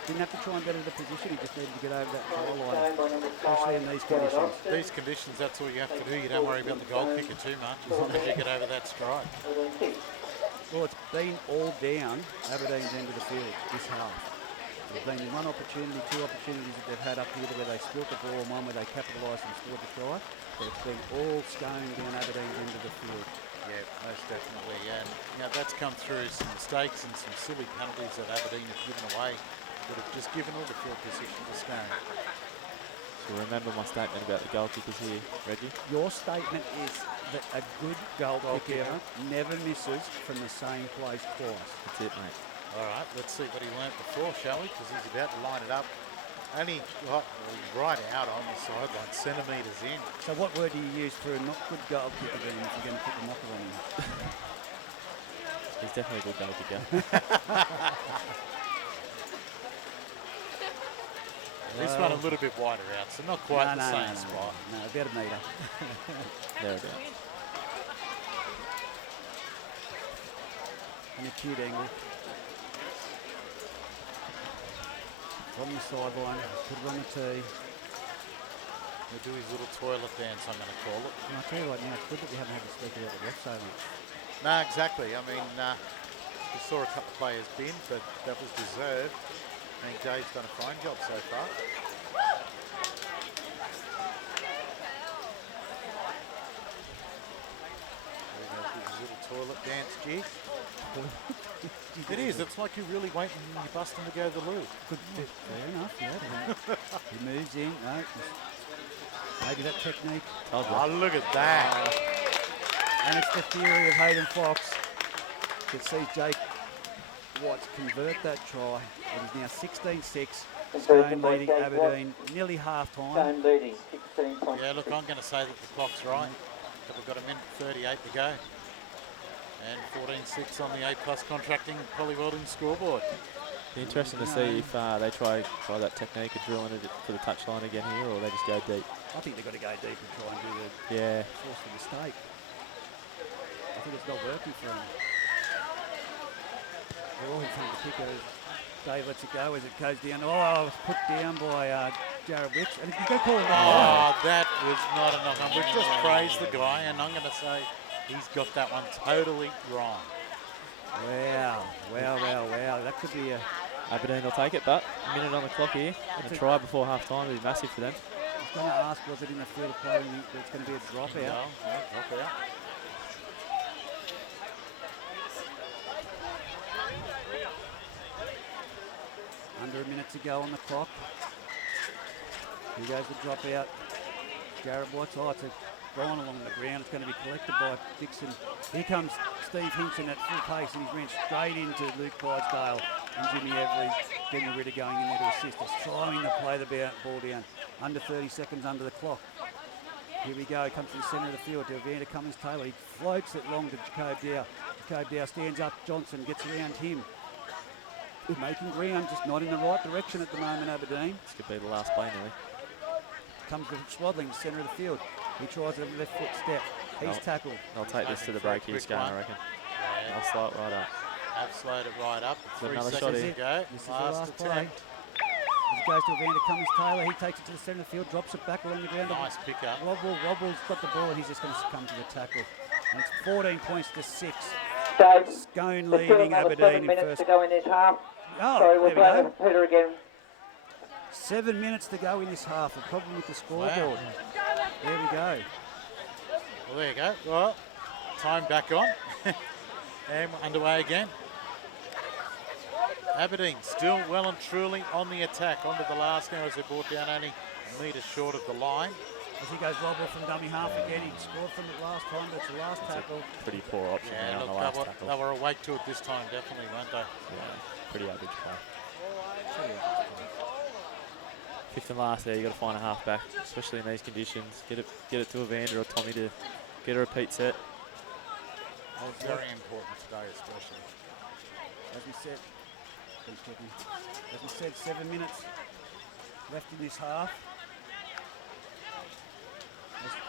Didn't have to try and better the position. He just needed to get over that goal line, especially in these conditions. These conditions, that's all you have to do. You don't worry about the goal kicker too much as long as you get over that strike. Well, it's been all down Aberdeen's end of the field this half. There's been one opportunity, two opportunities that they've had up here where they spilt the ball, and one where they capitalised and scored the try. So it's been all Scone down Aberdeen's end of the field. Yeah, most definitely. And that's come through some mistakes and some silly penalties that Aberdeen have given away that have just given all the field position to Scone. So remember my statement about the goal kickers here, Reggie? Your statement is that a good goal kicker never misses from the same place twice. That's it, mate. All right, let's see what he learnt before, shall we? Because he's about to line it up. Only right out on the sideline, centimetres in. So what word do you use for a not good goal kicker then if you're going to put the knocker on him? He's definitely a good goal kicker. This one a little bit wider out, so not quite the same spot. No, about a metre. Thereabouts. And a cute angle. On the sideline, put it on the tee. He'll do his little toilet dance, I'm going to call it. And I'll tell you right now, it's good that we haven't had to speak about the ref so much. No, exactly. I mean, we saw a couple of players bin, but that was deserved. I think Dave's done a fine job so far. There he goes with his little toilet dance jig. It is. It's like you're really waiting and you're busting to go to the loo. Fair enough, yeah. He moves in. No, maybe that technique. Oh, look at that. And it's the theory of Hayden Fox. You can see Jake Watts convert that try. It is now 16-6. Scone leading Aberdeen, nearly half time. Scone leading, 16 points. Yeah, look, I'm going to say that the clock's right. That we've got a minute 38 to go. And 14-6 on the A+ contracting poly welding scoreboard. Be interesting to see if they try that technique of drilling it for the touchline again here, or they just go deep. I think they've got to go deep and try and do the force the mistake. I think it's not working for them. They're all in front of the kicker. Dave lets it go as it goes down. Oh, it's put down by Jared Wicks. And you go call it that was not a knock-on. We've just praised the guy, and I'm going to say he's got that one totally wrong. Wow. That could be a... Aberdeen will take it, but a minute on the clock here. And a try before half-time would be massive for them. I was going to ask, was it in the field of play? It's going to be a dropout. No, dropout. Under a minute to go on the clock. Here goes the dropout. Jared Watts. Oh, it's a grind along the ground. It's going to be collected by Dixon. Here comes Steve Hinson at full pace, and he's ran straight into Luke Clydesdale and Jimmy Everly. Daniel Ritter going in there to assist us, trying to play the ball down. Under 30 seconds under the clock. Here we go. Comes to the centre of the field to Evander Cummins-Taylor. He floats it long to Jacob Dow. Jacob Dow stands up. Johnson gets around him. They're making ground, just not in the right direction at the moment, Aberdeen. This could be the last play nearly. Comes to Swaddling, centre of the field. He tries a left foot step. He's tackled. They'll take this to the break here, Scone, I reckon. Yeah. They'll slow it right up. Have slowed it right up. Got 3 another seconds shot to here. go. This is the last play. attempt. As it goes to Evander Cummins-Taylor, he takes it to the centre of the field, drops it back along the ground. Nice pick up. Wobble's got the ball, and he's just going to succumb to the tackle. And it's 14 points to 6. Dave, Scone there's still leading another Aberdeen 7 in minutes first. to go in this half. Oh, Sorry, we'll there we play go. the header again. 7 minutes to go in this half. A problem with the scoreboard. Wow. There we go. Well, there you go. Well, time back on. And we're underway again. Aberdeen still well and truly on the attack. Onto the last now as they brought down only a metre short of the line. As he goes wobble from dummy half again. He scored from it last time, but it's the last tackle. Pretty poor option there Yeah, on the look, last they tackle. were awake to it this time, definitely, weren't they? Yeah, pretty average play. Fifth and last there, you got to find a half back, especially in these conditions. Get it to Evander or Tommy to get a repeat set. Well, it's very important today, especially. As we said, 7 minutes left in this half.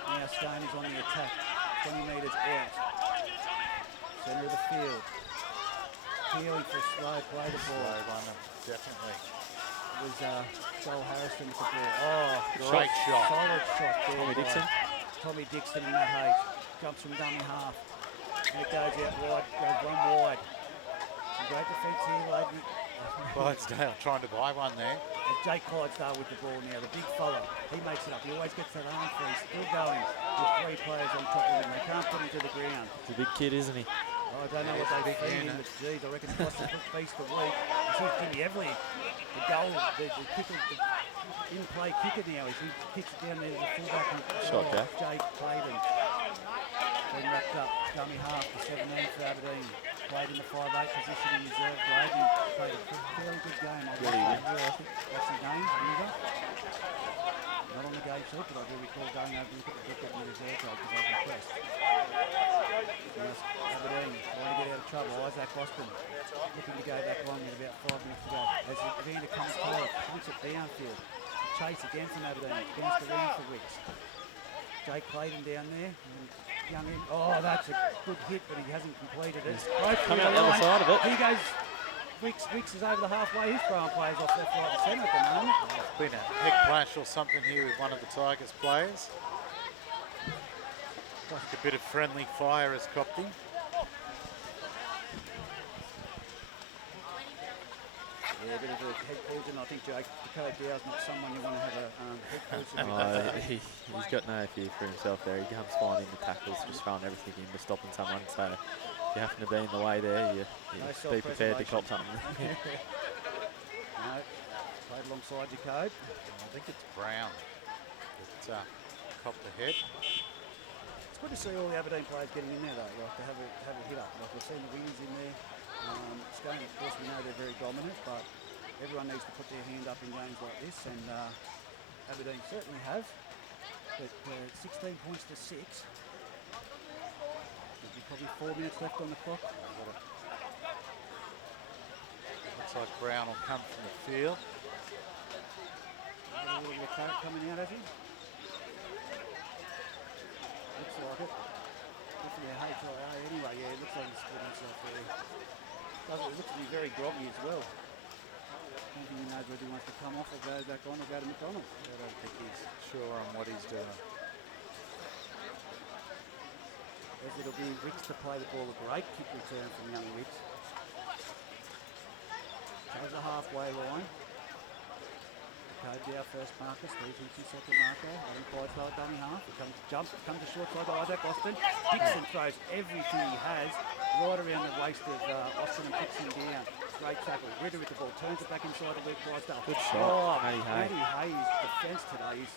Now Scone is on the attack, 20 metres out. Centre of the field. Healing for a slow play the ball. Slow one, definitely. was Joel Harrison with the ball. Oh, Great shot. Solid shot there. Tommy by Dixon. Tommy Dixon and Matt Hayes. Jumps from dummy half. And it goes out wide, goes one wide. Some great defence here, lady. Clydesdale trying to buy one there. Jake Clydesdale with the ball now, the big fella. He makes it up. He always gets that arm free. Still going with 3 players on top of him. They can't put him to the ground. He's a big kid, isn't he? I don't know what they feed him, but geez, I reckon it's the feast of the week. This is Jimmy Everly, the goal, the kicker, the in-play kicker now. He kicks it down there to the fullback. Shot, Jack. Jake Clayton. Been wrapped up, dummy half for 17 for Aberdeen. Played in the 5'8" position in reserve grade. He played a fairly good game. I think that's his name, Uber. Not on the game sheet, but I do recall going over and look at the book at the reserve grade because I was impressed. Aberdeen trying to get out of trouble. Isaac Boston looking to go back on with about 5 minutes to go. As Evander comes forward, puts it downfield. Chase again from Aberdeen. Bounced around for Wicks. Jake Clayton down there. Young in. Oh, that's a good hit, but he hasn't completed it. Come out the other side of it. He goes. Wicks is over the halfway. He's throwing players off left, right, and centre at the moment. It's been a heck clash or something here with one of the Tigers players. Like a bit of friendly fire has copped him. Yeah, a bit of a head collision. I think Dakota Dow's not someone you want to have a head collision with. He's got no fear for himself there. He comes fine in the tackles, just throwing everything in to stopping someone. So if you happen to be in the way there, you be prepared to cop something. No, played alongside Jacob. I think it's Brown that copped the head. It's good to see all the Aberdeen players getting in there though, like to have a hit up. Like we've seen the wingers in there. Scone, of course, we know they're very dominant, but everyone needs to put their hand up in games like this, and Aberdeen certainly have. But 16 points to 6. There'll be probably 4 minutes left on the clock. Looks like Brown will come from the field. A little bit of current coming out, has he? Looks like it. Definitely a HIA anyway, yeah, it looks like he's put himself there. It looks to be very groggy as well. I don't think he knows whether he wants to come off or go back on or go to McDonald's. I don't think he's sure on what he's doing. As it'll be Wicks to play the ball, a great kick return from young Wicks. Over the halfway line. Code Dow first marker, Steve Hinchy second marker, Adam Clydesdale dummy half. He comes to short side by Isaac Austin. Dixon throws everything he has right around the waist of Austin and puts him down. Great tackle. Ritter with the ball, turns it back inside to Luke Clydesdale. Good shot, Matty Hay. Matty Hay's defence today is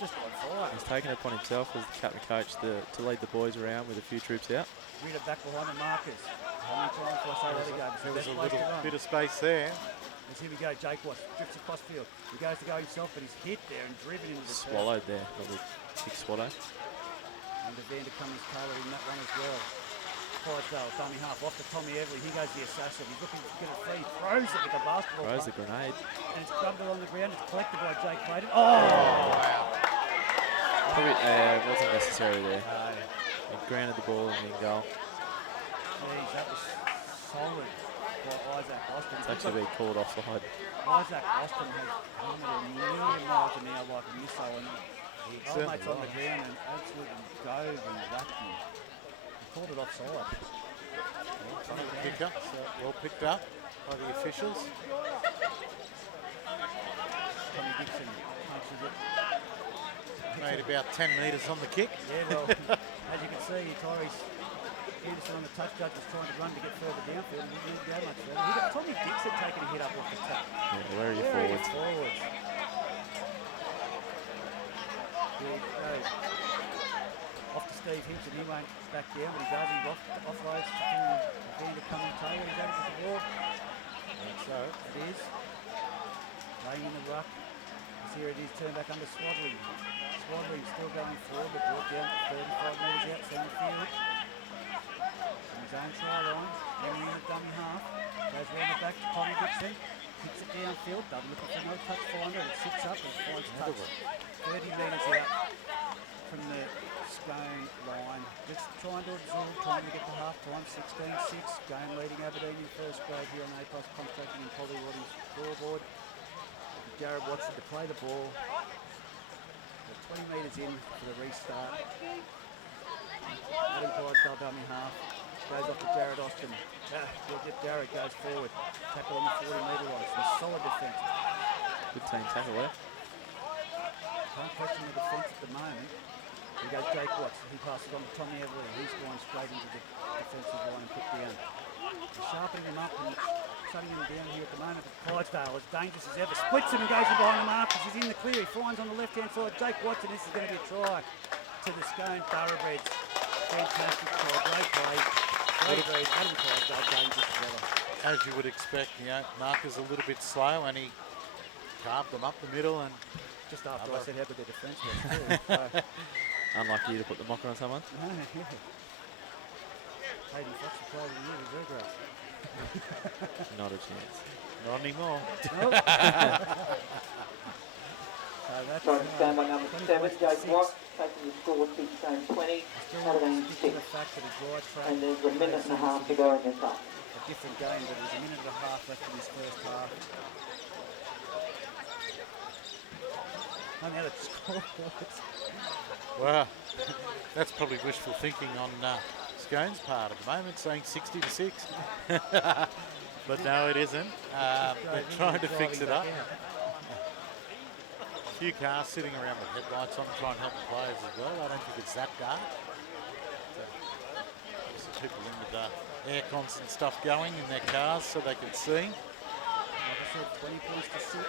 just on fire. He's taken it upon himself as the captain coach to lead the boys around with a few troops out. Ritter back behind the markers. How many times do I say that again? There was a little bit of space there. As here we go, Jake Watts drifts across field. He goes to go himself, but he's hit there and driven into the swallowed there, probably big swallow. And Evander Cummings Taylor in that one as well. Clydesdale, dummy half, off to Tommy Everly. He goes the assassin. He's looking to get it free. Throws it with the basketball. Throws the grenade. And it's crumbled on the ground. It's collected by Jake Clayton. Oh! Wow. Probably wasn't necessary there. He grounded the ball and then goal. Jeez, that was solid. Isaac Austin. It's actually been called offside. Isaac Austin has hammered a million miles an hour like a missile, and old mate's on the ground and absolutely dove and whacked him. He called it offside. Kicker, so well picked up by the officials. Tommy Dixon punches it. Made about 10 metres on the kick. Yeah, well, as you can see, Tyrese Peterson on the touch judge was trying to run to get further downfield and he didn't go much further. He got Tommy Dixon taking a hit up off the tap. Yeah, where are your forwards? There he goes. Off to Steve Hinton. He won't back down, but he does. He offloads to Evander Cummings Taylor. He's over to the ball. And so it is. Laying in the ruck. As here it is, turned back under Swaddling. Swaddling still going forward, but brought down 35 metres out centre field. His own try line, then in the dummy half, goes round the back to Tommy Dixon, kicks it downfield, double looking for no touch finder, and it sits up and finds touch 30 metres out from the Scone line. Just trying to absorb, trying to get to half time, 16-6, Scone leading Aberdeen in first grade here on A+ Contracting and Pollywood's scoreboard. Jared Watson to play the ball. 20 metres in for the restart. Adam Clydesdale dummy half. Goes off to Jared Austin. Jared goes forward. Tackle on the 40-metre line. Some solid defence. Good team tackle there. Can't question the defence at the moment. Here goes Jake Watts. He passes on to Tommy Everly. He's going straight into the defensive line and put down. He's sharpening him up and shutting him down here at the moment. But Clydesdale, as dangerous as ever, splits him and goes in behind the mark because he's in the clear. He finds on the left-hand side Jake Watts, and this is going to be a try to the Scone Thoroughbreds. Fantastic try, great play. Great read. Adam Clydesdale, dangerous as ever. As you would expect, marker's a little bit slow, and he carved them up the middle. And just after I said how good their defence was too. Unlike you to put the mocker on someone. No, yeah. Hayden Fox will play with you, reserve grade. Not a chance. not anymore. Nope. So that's Trying to stand by number 7, Jake Watt, taking the score 16-20, Aberdeen 6. And there's a minute and a half to go in this half. A different game, but there's a minute and a half left in this first half. Only other scoreboards. Well, that's probably wishful thinking on Scone's part at the moment, saying 60-6. But no, it isn't. They're trying to fix it up. A few cars sitting around with headlights on, trying to help the players as well. I don't think it's that dark. Some people in with air cons and stuff going in their cars so they can see. Like I said, 20 points to 6.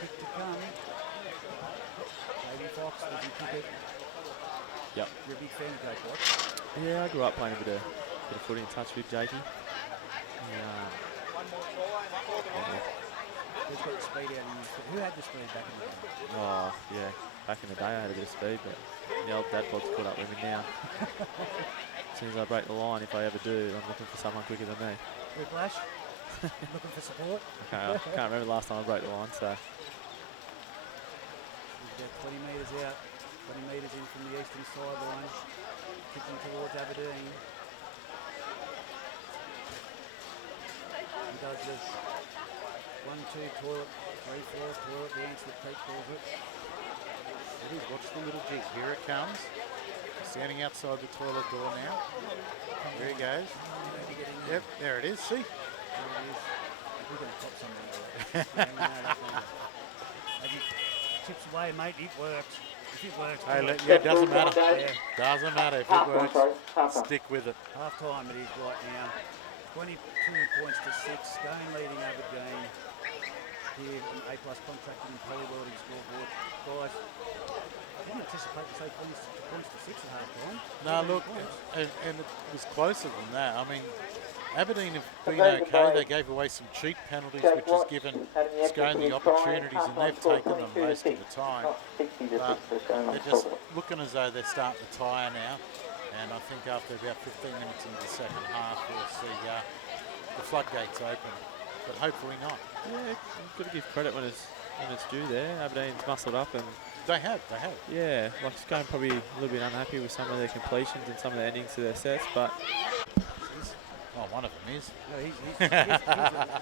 Kick to come. Hayden Fox, does he kick it? Yep. You're a big fan of Jake Watt? Yeah, I grew up playing a bit of footy in touch with Jakey. Who's got the speed out in this? Who had the speed back in the day? Oh, yeah. Back in the day I had a bit of speed, but the old dad bod's caught up with me now. As soon as I break the line, if I ever do, I'm looking for someone quicker than me. Whiplash? Looking for support? I can't remember the last time I broke the line, so. We've got 20 metres out, 20 metres in from the eastern sideline, kicking towards Aberdeen. He does this 1-2 toilet, 3-4 toilet, the answer that Pete calls it. It is. Watch the little jig. Here it comes. Standing outside the toilet door now. There he goes. Yep, there it is. See? There it is. We're going to pop something like that. Maybe chips away, mate. It works. If it works, Hey, good. yeah, it doesn't matter. Yeah. Doesn't matter if it Half time, works. sorry. Half time. Stick with it. Half time it is right now. 22 points to 6. Scone leading Aberdeen here in A+ contracting and poly-welding scoreboard. Guys, I didn't anticipate to say points to 6 at half time. No, look, and it was closer than that. I mean, Aberdeen have been Okay, okay. They gave away some cheap penalties, which has given Scone the opportunities, and they've taken them most of the time. But they're just looking as though they're starting to tire now. And I think after about 15 minutes into the second half, we'll see the floodgates open. But hopefully not. Yeah, you've got to give credit when it's due there. Aberdeen's muscled up and They have. yeah, like Scone probably a little bit unhappy with some of their completions and some of the endings to their sets, but Oh, one of them is. Yeah,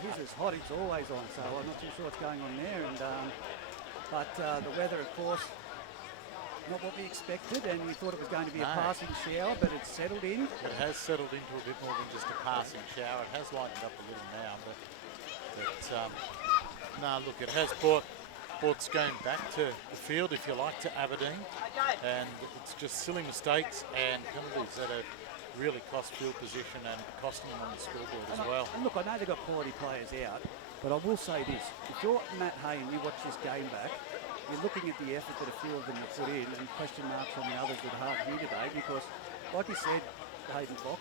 he's as hot, he's always on, so I'm not too sure what's going on there. And but the weather, of course, not what we expected, and we thought it was going to be a No. passing shower, but it's settled in. It has settled into a bit more than just a passing shower. It has lightened up a little now, but no, look, it has brought Scone back to the field, if you like, to Aberdeen, and it's just silly mistakes and penalties that have really cost field position and costing them on the scoreboard as well. And look, I know they've got quality players out, but I will say this: if you're Matt Hay and you watch this game back, you're looking at the effort that a few of them have put in, and question marks on the others that aren't here today, because, like you said, Hayden Fox,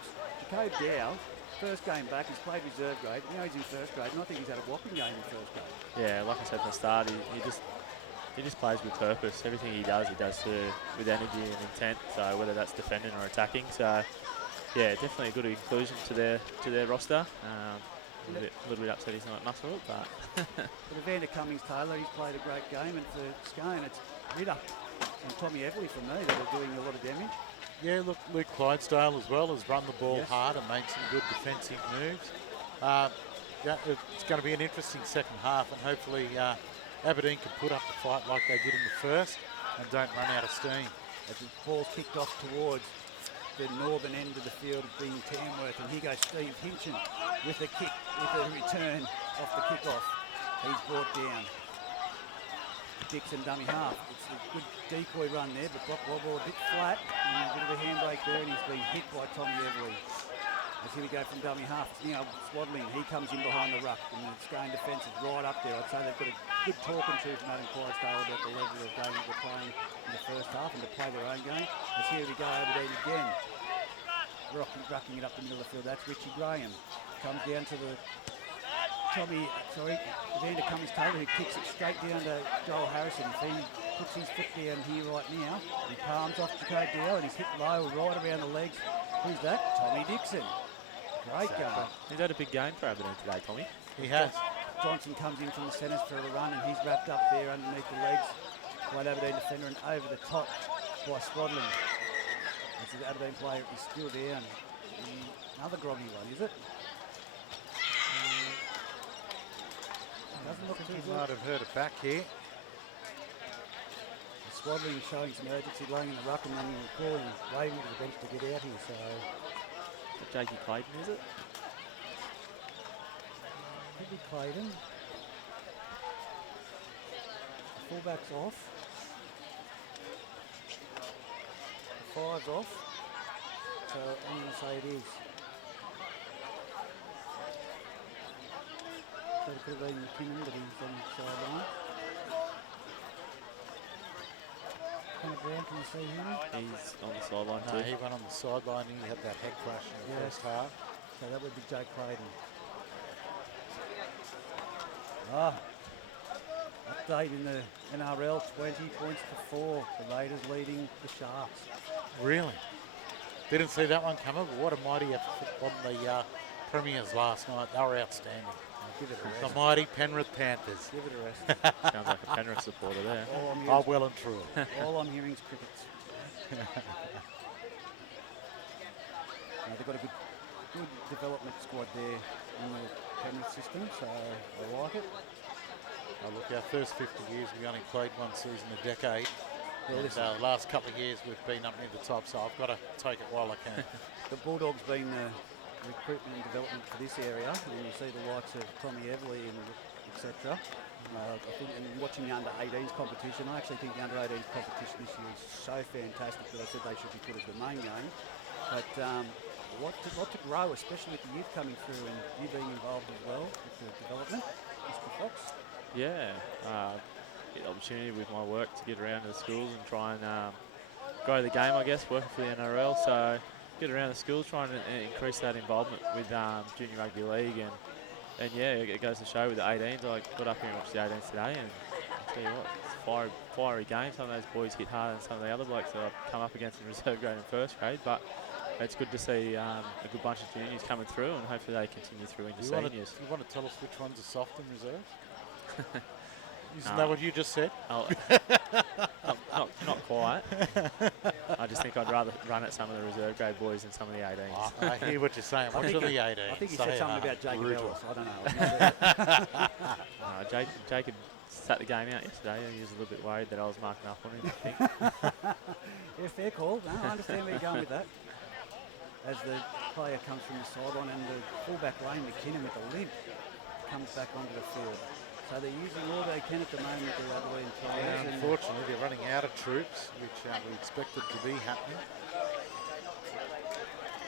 Jacob Dow, first game back, he's played reserve grade. Now he's in first grade, and I think he's had a whopping game in first grade. yeah, like I said from the start, he just plays with purpose. Everything he does with energy and intent. So whether that's defending or attacking, so yeah, definitely a good inclusion to their roster. A little bit upset he's not at Muscle, but For Evander Cummings-Taylor, he's played a great game, and for Scone, it's Ritter and Tommy Everly for me that are doing a lot of damage. Yeah, look, Luke Clydesdale as well has run the ball Yes. hard and made some good defensive moves. Yeah, it's going to be an interesting second half, and hopefully Aberdeen can put up the fight like they did in the first and don't run out of steam. As the ball's kicked off towards the northern end of the field being Tamworth, and here goes Steve Hinchin with a kick, with a return off the kick-off. He's brought down. Dixon dummy half. It's a good decoy run there, but Brock Wobble a bit flat, and a bit of a handbrake there, and he's been hit by Tommy Everly. As here we go from dummy half. It's now Swaddling. He comes in behind the ruck, and the Scone defence is right up there. I'd say they've got a good talking to from Adam Clydesdale about the level of game that they're playing in the first half and to play their own game. As here we go, Aberdeen again. Rucking it up the middle of the field. That's Richie Graham. Comes down to the Evander Cummings Taylor, who kicks it straight down to Joel Harrison. If he puts his foot down here right now, he palms off Jacob Dow and he's hit low right around the legs. Who's that? Tommy Dixon. Great game. He's had a big game for Aberdeen today, Tommy. He has. Johnson comes in from the centres for a run, and he's wrapped up there underneath the legs by an Aberdeen defender and over the top by Swaddling. As the Aberdeen player is still down. Another groggy one, is it? Doesn't look too He good. might have heard it back here. Swaddling showing some urgency, laying in the ruck, and then calling, waving to the bench to get out here. So Jakey Clayton, is it? could be Clayton. The fullback's off. The five's off. So I'm going to say it is. So it could have been McKinnon, but he's on the sideline. Connor Brown, can you see him? He's on the sideline No, too. he went on the sideline and he had that head crash in the first half. So that would be Jake Clayton. Update in the NRL, 20 points to 4. The Raiders leading the Sharks. Really? Didn't see that one coming, but what a mighty effort on the Premiers last night. They were outstanding. Give it a The rest. mighty Penrith Panthers. Give it a rest. Sounds like a Penrith supporter there. All I'm Oh, hearing, well and true. all I'm hearing is crickets. They've got a good development squad there in the Penrith system, so I like it. Oh, look, our first 50 years, we only played one season a decade. Well, And, listen. the last couple of years, we've been up near the top, so I've got to take it while I can. The Bulldogs being the recruitment and development for this area, and you see the likes of Tommy Everly and etc. I think, and watching the under-18s competition, I actually think the under-18s competition this year is so fantastic that I said they should be put as the main game. But a lot to grow, especially with the youth coming through and you being involved as well with the development, Mr. Fox. Yeah, get the opportunity with my work to get around to the schools and try and grow the game, I guess, working for the NRL. So get around the schools, trying to increase that involvement with junior rugby league. And yeah, it goes to show with the 18s. I got up here and watched the 18s today, and I'll tell you what, it's a fiery game. Some of those boys hit harder than some of the other blokes that I've come up against in reserve grade and first grade. But it's good to see a good bunch of juniors coming through, and hopefully they continue through into seniors. You want to tell us which ones are soft in reserve? Isn't that what you just said? Oh, not quite. I just think I'd rather run at some of the reserve grade boys than some of the 18s. Oh, I hear what you're saying. Which are the 18s? I think he said something about Jacob brutal. Ellis. I don't know. Jacob sat the game out yesterday, and he was a little bit worried that I was marking up on him, I think. Yeah, fair call. No, I understand where you're going with that. As the player comes from the sideline and the fullback lane, McKinnon with a limp comes back onto the field. So they're using all they can at the moment, the Aberdeen players. Yeah, and unfortunately, they're running out of troops, which we expected to be happening.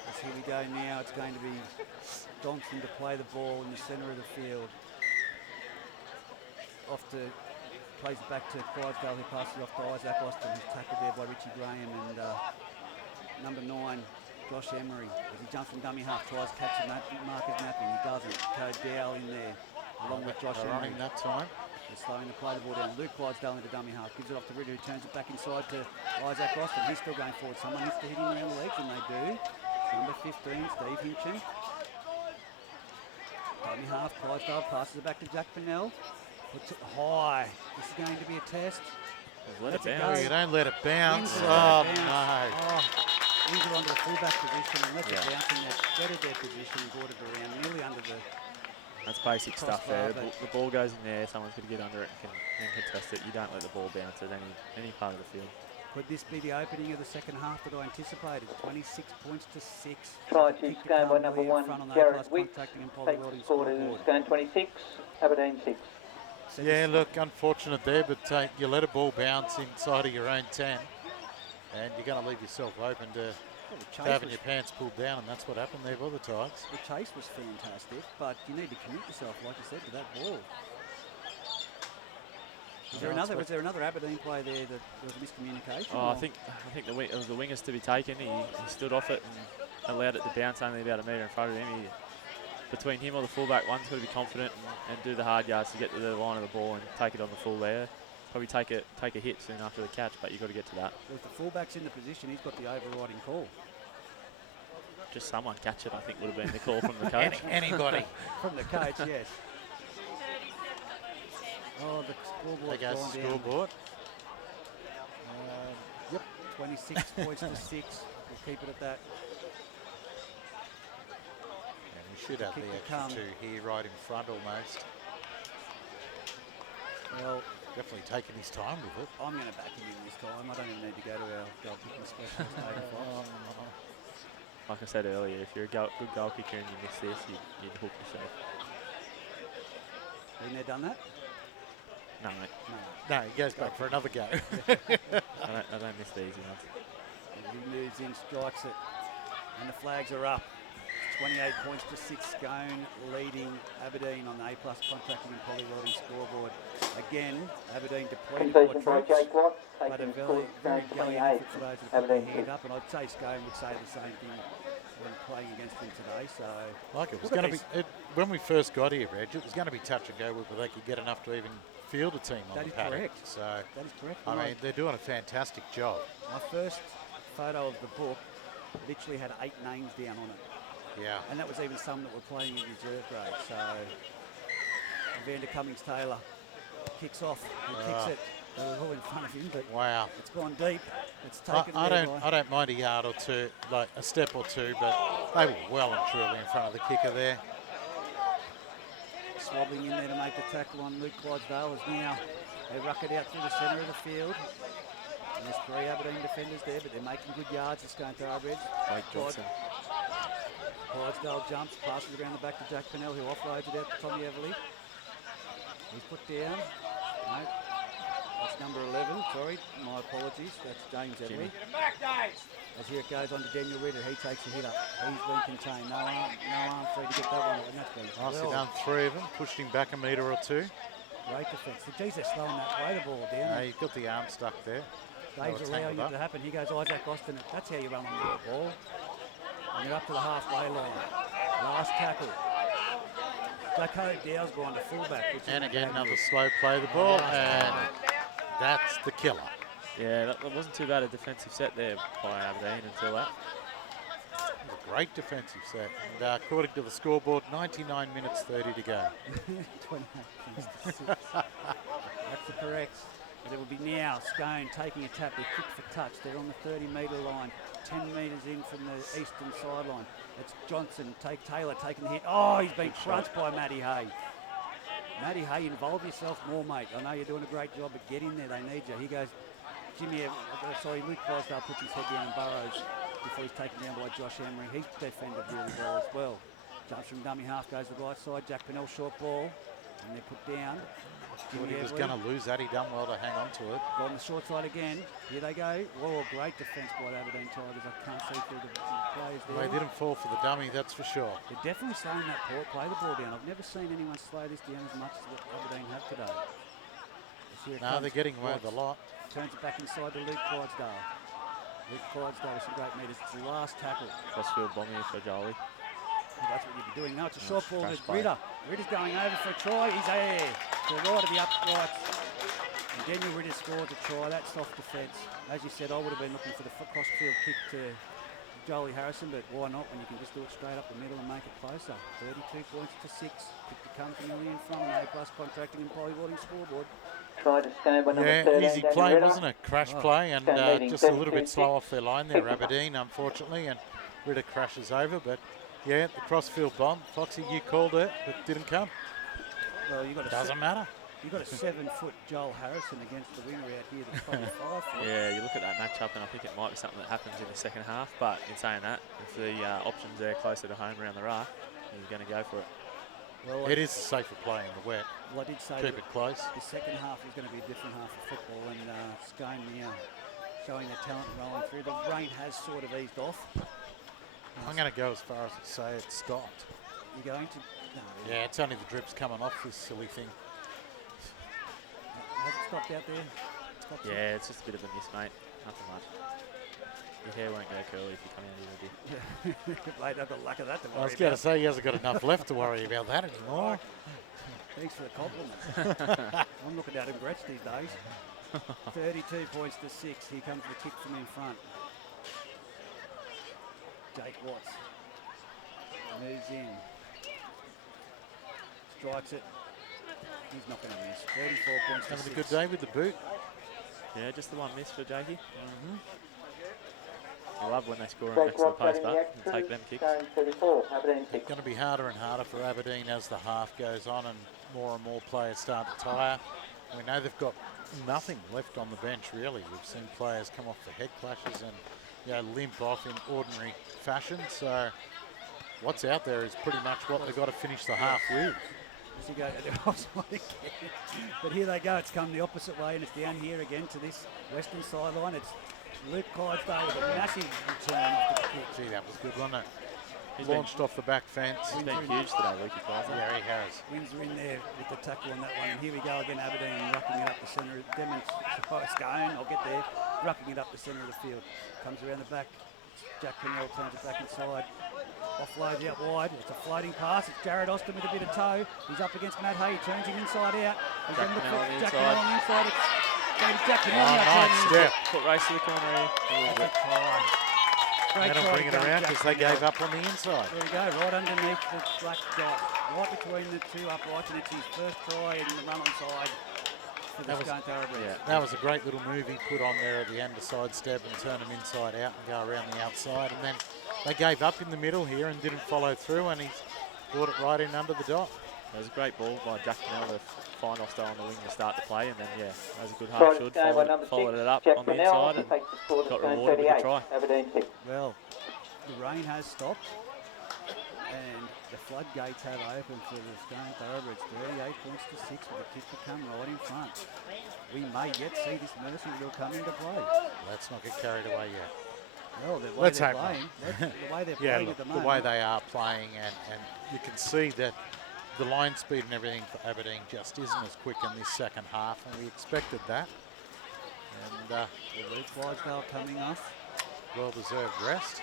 as here we go now, it's going to be Johnson to play the ball in the centre of the field. Plays it back to Clydesdale, who passes it off to Isaac Austin, who's tackled there by Richie Graham, and number 9, Josh Emery, as he jumps from dummy half, tries to catch Marcus Mapping. He doesn't. Code Dow in there, along with Josh They're Emery. running that time. They're slowing to play the ball down. Luke Clydesdale into dummy half, gives it off to Ritter, who turns it back inside to Isaac Austin. He's still going forward. Someone needs to hit him around the legs, and they do. Number 15, Steve Hinchin. Dummy half, Clydesdale passes it back to Jack Pennell. Puts it high. This is going to be a test. Let it Let's it bounce. go. You don't let it bounce. Wins it, Oh, let it no. bounce. Oh, wins it onto the fullback position and lets Yeah. it bounce in there. Bettered their position, brought it around, nearly under the That's basic Cross stuff there. bar, but- The ball goes in there, someone's got to get under it and contest it. You don't let the ball bounce at any part of the field. Could this be the opening of the second half that I anticipated? 26 points to 6. Try to Kick to Scone by come number really in 1, front on the Jared A-plus Wicks. contacting and Takes Polly the Welding score to scoreboard. Scone 26, Aberdeen 6. So Yeah, this- look, unfortunate there, but you let a ball bounce inside of your own 10, and you're going to leave yourself open to well, the chase having was- your pants pulled down, and that's what happened there by the Tigers. The chase was fantastic, but you need to commit yourself, like you said, to that ball. Was there another Aberdeen player there that there was a miscommunication? Oh, I think it was the wingers to be taken. He stood off it and allowed it to bounce only about a metre in front of him. Between him or the fullback, one's got to be confident and do the hard yards to get to the line of the ball and take it on the full there. Probably take a hit soon after the catch, but you've got to get to that. Well, if the fullback's in the position, he's got the overriding call. Just someone catch it, I think, would have been the call from the coach. Anybody. From the coach, yes. Oh, the scoreboard's There goes gone the down. scoreboard. Yep, 26 points to 6. We'll keep it at that. And we should have Kick the to extra come. 2 here, right in front almost. Well, Definitely taking his time with it. I'm going to back him in this time. I don't even need to go to our goal kicking specialist, David Fox. Like I said earlier, if you're a good goal kicker and you miss this, you'd hook yourself. Been there, done that? No, mate. No. No, he goes back for another go. I don't miss the easy ones. And he moves in, strikes it, and the flags are up. 28 points to 6. Scone leading Aberdeen on the A-plus contracting and Polly Welding scoreboard. Again, Aberdeen depleted by Completion by troops, Jake Watts, but a taking the very, score very to gallant 28, effort for those who put their Aberdeen hand 6. up, and I'd say Scone would say the same thing when playing against them today. So, Like it was Look at going to be, when we first got here, Reg, it was going to be touch and go whether they could get enough to even field a team on That the is paddock. correct. So, that is correct. I mean, they're doing a fantastic job. My first photo of the book literally had 8 names down on it. Yeah. And that was even some that were playing in reserve grade. So Evander Cummings-Taylor kicks off. He kicks it. They were all in front of him, but Wow. it's gone deep. It's taken I there don't by- mind a yard or two, like a step or two, but they were well and truly in front of the kicker there. Swabbling in there to make the tackle on Luke Clydesdale as now they ruck it out through the centre of the field. And there's 3 Aberdeen defenders there, but they're making good yards. It's going thoroughbreds. Blake Johnson. Clydesdale jumps, passes around the back to Jack Pennell, who offloads it out to Tommy Everly. He's put down. No, that's number 11. Sorry, my apologies. That's James Everly. As here it goes on to Daniel Ritter. He takes a hit up. He's been contained. No arm free to get that one. And that's been Nicely well, done, 3 of them, pushed him back a metre or 2. great defence. The G's are slowing that play the ball down. He's got the arm stuck there. Dave's was allowing tangled it up. to happen. He goes Isaac Austin. That's how you run on the ball. And you're up to the halfway line. Last tackle. Jacob Dow's gone to fullback. Which And isn't again, bad another news. slow play the ball, and that's the killer. Yeah, that wasn't too bad a defensive set there by Aberdeen until that. It was a great defensive set. And according to the scoreboard, 99 minutes 30 to go. 28 points to 6. That's the correct. But it will be now Scone taking a tap. They kick for touch. They're on the 30-metre line, 10 metres in from the eastern sideline. It's Johnson, Taylor taking the hit. Oh, he's been crunched by Matty Hay. Matty Hay, involve yourself more, mate. I know you're doing a great job, but get in there. They need you. He goes, Luke Clydesdale puts his head down and burrows before he's taken down by Josh Emery. He's defended really well as well. Jumps from dummy half, goes to the right side. Jack Pennell, short ball, and they're put down. Thought he was going to lose that. He done well to hang on to it. On the short side again. Here they go. Oh, great defence by the Aberdeen Tigers. I can't see through the players there. They didn't fall for the dummy, that's for sure. They're definitely slowing that play the ball down. I've never seen anyone slow this down as much as what Aberdeen have today. No, they're getting away with a lot. Turns it back inside to Luke Clydesdale. Luke Clydesdale with some great metres. It's the last tackle. Crossfield bomb here for Jolie. That's what you'd be doing. No, it's a short ball to crash play. Ritter. Ritter's going over for a try. He's there. To the right of the uprights. And Daniel Ritter scores a try. That's soft defence. As you said, I would have been looking for the cross-field kick to Jolie Harrison, but why not when you can just do it straight up the middle and make it closer. 32 points to 6. Kick to come from early in front on the A-plus contracting and polywarding scoreboard. Try to Scone by number Yeah, 13, easy Daniel play, Ritter. wasn't it? Crash play, and Leading just a little 32-6. bit slow off their line there, Aberdeen, unfortunately, and Ritter crashes over, but Yeah, the crossfield bomb. Foxy, you called it, but didn't come. Well, you got a Doesn't matter. You got a 7-foot Joel Harrison against the winger out here that's probably 5 foot. Yeah, you look at that matchup, and I think it might be something that happens in the second half. But in saying that, if the options there closer to home around the ruck, you're going to go for it. Well, It is a safer play in the wet. well, I did say Keep that it close. the second half is going to be a different half of football, and Scone now showing their talent and rolling through. The rain has sort of eased off. I'm going to go as far as to say it stopped. You're going to? No, Yeah, it's only the drips coming off this silly thing. Has it stopped out there? Stopped it? Yeah, it's just a bit of a miss, mate. Nothing much. Your hair won't go curly if you come out here, do you? Mate, I've got luck of that to I worry was going to about. say he hasn't got enough left to worry about that anymore. Thanks for the compliment. I'm looking at him Gretsch these days. 32 points to 6. Here comes the kick from in front. Jake Watts moves in. Strikes it. He's not going to miss. 34 points to Having a 6. good day with the boot. Yeah, just the one miss for Jakey. I love when they score them next to the post, but and take them kicks. It's going to be harder and harder for Aberdeen as the half goes on and more players start to tire. We know they've got nothing left on the bench, really. We've seen players come off for head clashes and limp off in ordinary fashion. So what's out there is pretty much what they've got to finish the half with. As you go to the offside again. But here they go. It's come the opposite way, and it's down here again to this western sideline. It's Luke Clydesdale with a massive return off the kick. Gee, that was good, wasn't it? He's Launched off the back fence. He's been huge today, Lukey Clydesdale. Yeah, he has. Windsor in there with the tackle on that one. And here we go again, Aberdeen rucking it up the centre. Scone, I'll get there. Rucking it up the centre of the field. Comes around the back. Jack Pennell turns it back inside. Offloads out wide. It's a floating pass. It's Jared Austin with a bit of toe. He's up against Matt Hay. Turns him inside out. He's Jack going to look Pennell for on the Jack inside. Pennell on the inside. It's going to Jack Pennell. Oh, now nice turning step. Foot race to the corner here. That's a try. Great That'll try bring it to go, around Jack because they Pennell. gave up on the inside. There we go, right underneath the black dot, right between the two uprights, and it's his first try in the run onside for the That was- Scone Thoroughbreds. That was a great little move he put on there at the end, to sidestep and turn him inside out and go around the outside. And then they gave up in the middle here and didn't follow through, and he brought it right in under the dot. It was a great ball by Jack Pennell to find Oster on the wing to start the play, and then, yeah, that was a good half should. Followed it up on the inside and got rewarded with a try. Well, the rain has stopped, and the floodgates have opened for the Scone Thoroughbreds. 38 points to 6 with a kick to come right in front. We may yet see this mercy rule come into play. Let's not get carried away yet. Well, the way Let's they're hope not. playing, the way they're Yeah, playing look, at the the moment. way they are playing, and you can see that the line speed and everything for Aberdeen just isn't as quick in this second half, and we expected that. And Luke Clydesdale coming off. well-deserved rest.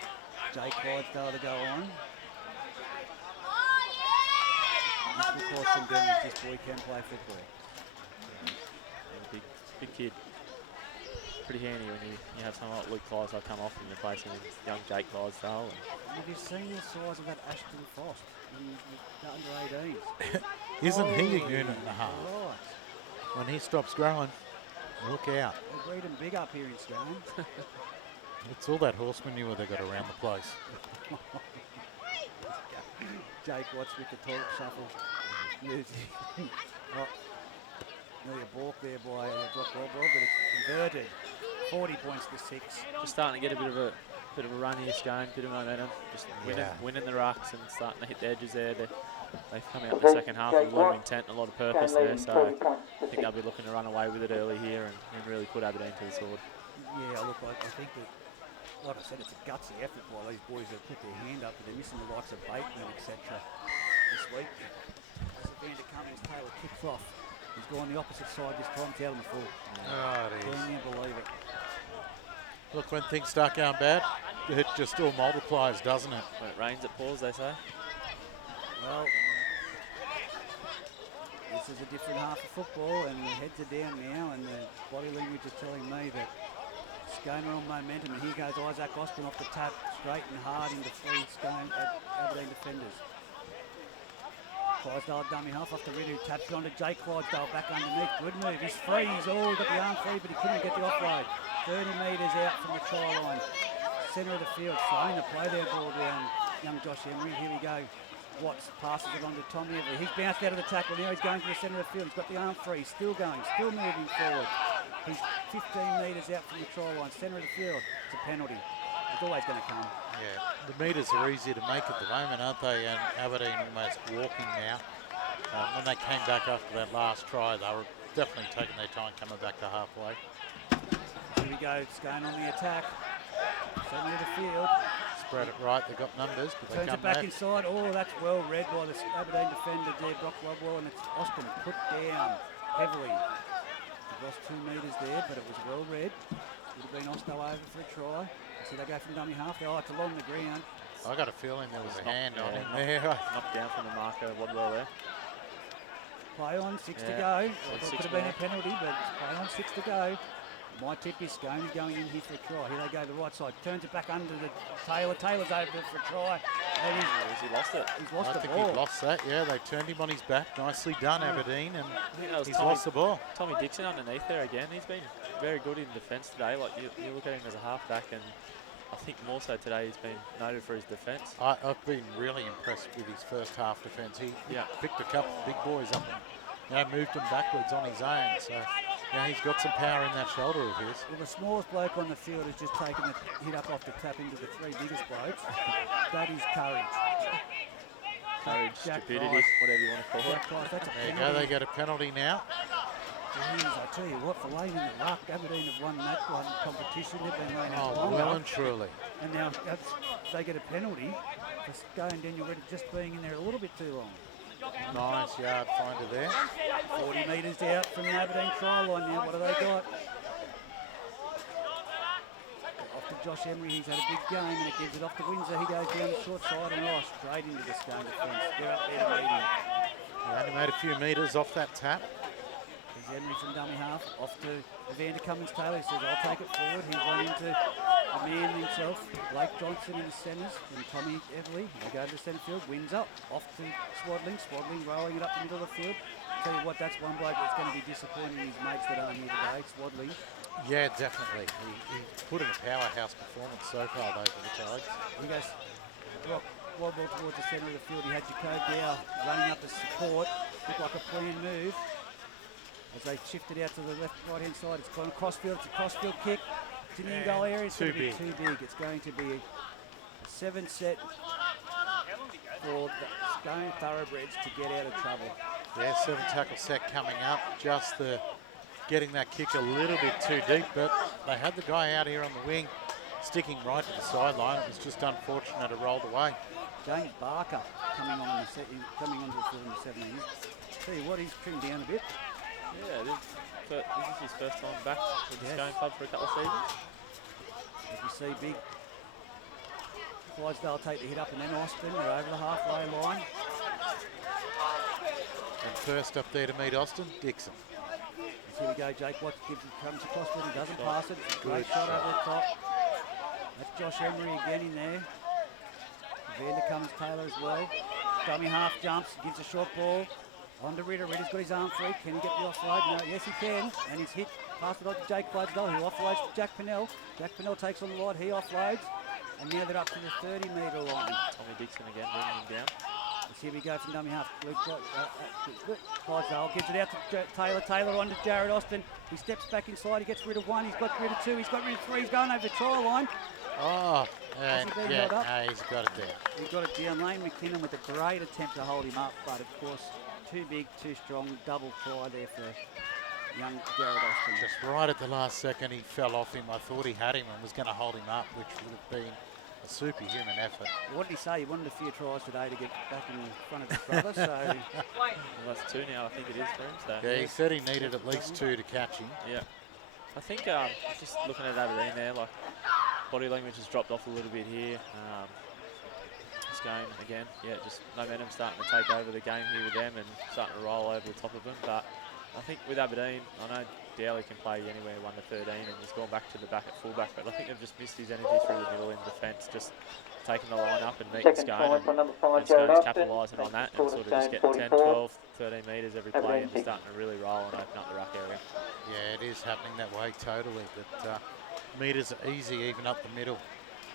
Jake Clydesdale to go on. This will cause some damage. This boy can play football. Yeah, big kid. Pretty handy when you have someone like Luke Clydesdale come off and you're facing young Jake Clydesdale. Have you seen the size of that Ashton Frost in the under 18s? Isn't he a unit and a half? Right. When he stops growing, look out. They breed them big up here in Scone. It's all that horse manure they got around the place. Jake Watts with the toilet shuffle. Moves in. Oh, nearly a balk there by Brock Waldbrook, but it's converted. 40 points to 6. Just starting to get a bit of a run here, Scone, bit of momentum. Just winning the rucks and starting to hit the edges there. They've come out in the second half with a lot of intent and a lot of purpose there, so I think they'll be looking to run away with it early here and really put Aberdeen to the sword. Yeah, look, I think that, like I said, it's a gutsy effort by these boys that put their hand up, and they're missing the likes of Bateman, etc. this week. As Evander Cummings, Taylor kicks off. He's gone the opposite side this time, it's out on the full. Oh, it is. Can you believe it? Look, when things start going bad, it just all multiplies, doesn't it? When it rains, it pours, they say. Well, this is a different half of football, and the heads are down now, and the body language is telling me that Scone are on momentum, and here goes Isaac Austin off the tap, straight and hard into 3 Scone Aberdeen defenders. Clydesdale dummy half off the rid, who taps on to Jake Clydesdale back underneath. Good move, he's free, he got the arm free, but he couldn't get the offload. 30 metres out from the try line. Centre of the field, trying to play their ball down young Josh Emery. Here we go. Watts passes it on to Tommy Everly. He's bounced out of the tackle. Now he's going to the centre of the field. He's got the arm free. Still going. Still moving forward. He's 15 metres out from the try line. Centre of the field. It's a penalty. It's always going to come. Yeah, the metres are easier to make at the moment, aren't they? And Aberdeen almost walking now. When they came back after that last try, they were definitely taking their time coming back to halfway. Here we go. Scone on the attack. Centre of the field. Spread it right. They've got numbers, but they Turns come it back left. inside. Oh, that's well read by the Aberdeen defender there, Brock Rodwell, and it's Austin put down heavily. He lost 2 metres there, but it was well read. Would have been Osto over for a try. See they go from dummy half. Oh, it's along the ground. I got a feeling there was a hand on him knocked- there. Knocked down from the marker, Wadwell there. Play on, 6 to Yeah. go. So I thought it six could have been a more. penalty, but it's play on, 6 to go. My tip is Scone is going in here for a try. Here they go, the right side. Turns it back under the Taylor. Taylor's over for a try. And He lost it. he's lost I the think ball. he lost that. Yeah, they turned him on his back. Nicely done, Aberdeen, and I think that was he's Tommy, lost the ball. Tommy Dixon underneath there again. He's been very good in defence today. Like you look at him as a halfback, and I think more so today he's been noted for his defence. I've been really impressed with his first half defence. He picked a couple of big boys up and moved them backwards on his own. So yeah, he's got some power in that shoulder of his. Well, the smallest bloke on the field has just taken the hit up off the tap into the 3 biggest blokes. That is courage. Courage, Jack stupidity, Price. whatever you want to call it. Jack Price, that's a There you go, penalty. they get a penalty now. Jeez, I tell you what, for laying in the ruck, Aberdeen have won that one competition. They've been laying Oh, it longer. well and truly. And now they get a penalty for Scone Daniel Reddy just being in there a little bit too long. Nice yard finder there. 40 metres out from the Aberdeen try line now. What have they got? Off to Josh Emery. He's had a big game and it gives it off to Windsor. He goes down the short side and straight into the Scone defence. They're up there to meet him. They only made a few metres off that tap. There's Emery from dummy half. Off to Evander Cummins-Taylor. He says, I'll take it forward. He's run into a man himself, Blake Johnson in the centres, and Tommy Everly. They go to the centre field. Windsor. Off to Swadling. Swadling rolling it up the middle of the field. Tell you what, that's one bloke that's going to be disappointing his mates that aren't here today, Swadling. Yeah, definitely. He's put in a powerhouse performance so far, though, for the Tigers. He goes Wadwell towards the centre of the field. He had Jacob Dow running up to support. Looked like a planned move. As they shift it out to the right-hand side, it's gone across field. It's a cross-field kick. It's in the in-goal area. It's Too going to be big. too big. It's going to be a 7-set for the Scone Thoroughbreds to get out of trouble. Yeah, 7 tackle set coming up. Just the getting that kick a little bit too deep, but they had the guy out here on the wing sticking right to the sideline. It was just unfortunate it rolled away. James Barker coming onto the field in the 70s. Tell you what, he's trimmed down a bit. Yeah, this is his first time back with the Yes. Scone club for a couple of seasons. As we see big Clydesdale take the hit up and then Austin. They're over the halfway line. And first up there to meet Austin, Dixon. So here we go, Jake Watts comes across with him, doesn't pass it. It's a great shot over the top. That's Josh Emery again in there. Vander Cummins-Taylor as well. Dummy half jumps, gives a short ball. On to Ritter. Ritter's got his arm free. Can he get the offload? No, yes he can. And he's hit. Pass it on to Jake Clydesdale, who offloads to Jack Pennell. Jack Pennell takes on the line, he offloads. And now they're up to the 30-metre line. Tommy Dixon again bringing him down. Let's see, we go from dummy half. Clydesdale gives it out to Taylor. Taylor on to Jared Austin. He steps back inside. He gets rid of 1. He's got rid of 2. He's got rid of 3. He's going over the try line. Oh, Has he been yeah, held up? no, he's got it there. He got it down. Lane McKinnon with a great attempt to hold him up, but of course, too big, too strong. Double try there for young Jared Austin. Just right at the last second, he fell off him. I thought he had him and was going to hold him up, which would have been a superhuman effort. What did he say? He wanted a few tries today to get back in front of his brother, so Well, that's 2 now, I think it is for him. So. Yeah, he said he needed at least 2 to catch him. Yeah. I think just looking at Aberdeen there, like body language has dropped off a little bit here. Scone again, yeah, just momentum starting to take over the game here with them and starting to roll over the top of them. But I think with Aberdeen, I know Dowley can play anywhere 1 to 13 and he's gone back to the back at fullback, but I think they've just missed his energy through the middle in defence, just taking the line up and meeting Second Scone. try for number 5, And Jared Scone's Austin. capitalising on that and Scored sort of a just Scone getting 10, 44. 12, 13 metres every play and Aberdeen starting to really roll and open up the ruck area. Yeah, it is happening that way totally. But metres are easy even up the middle.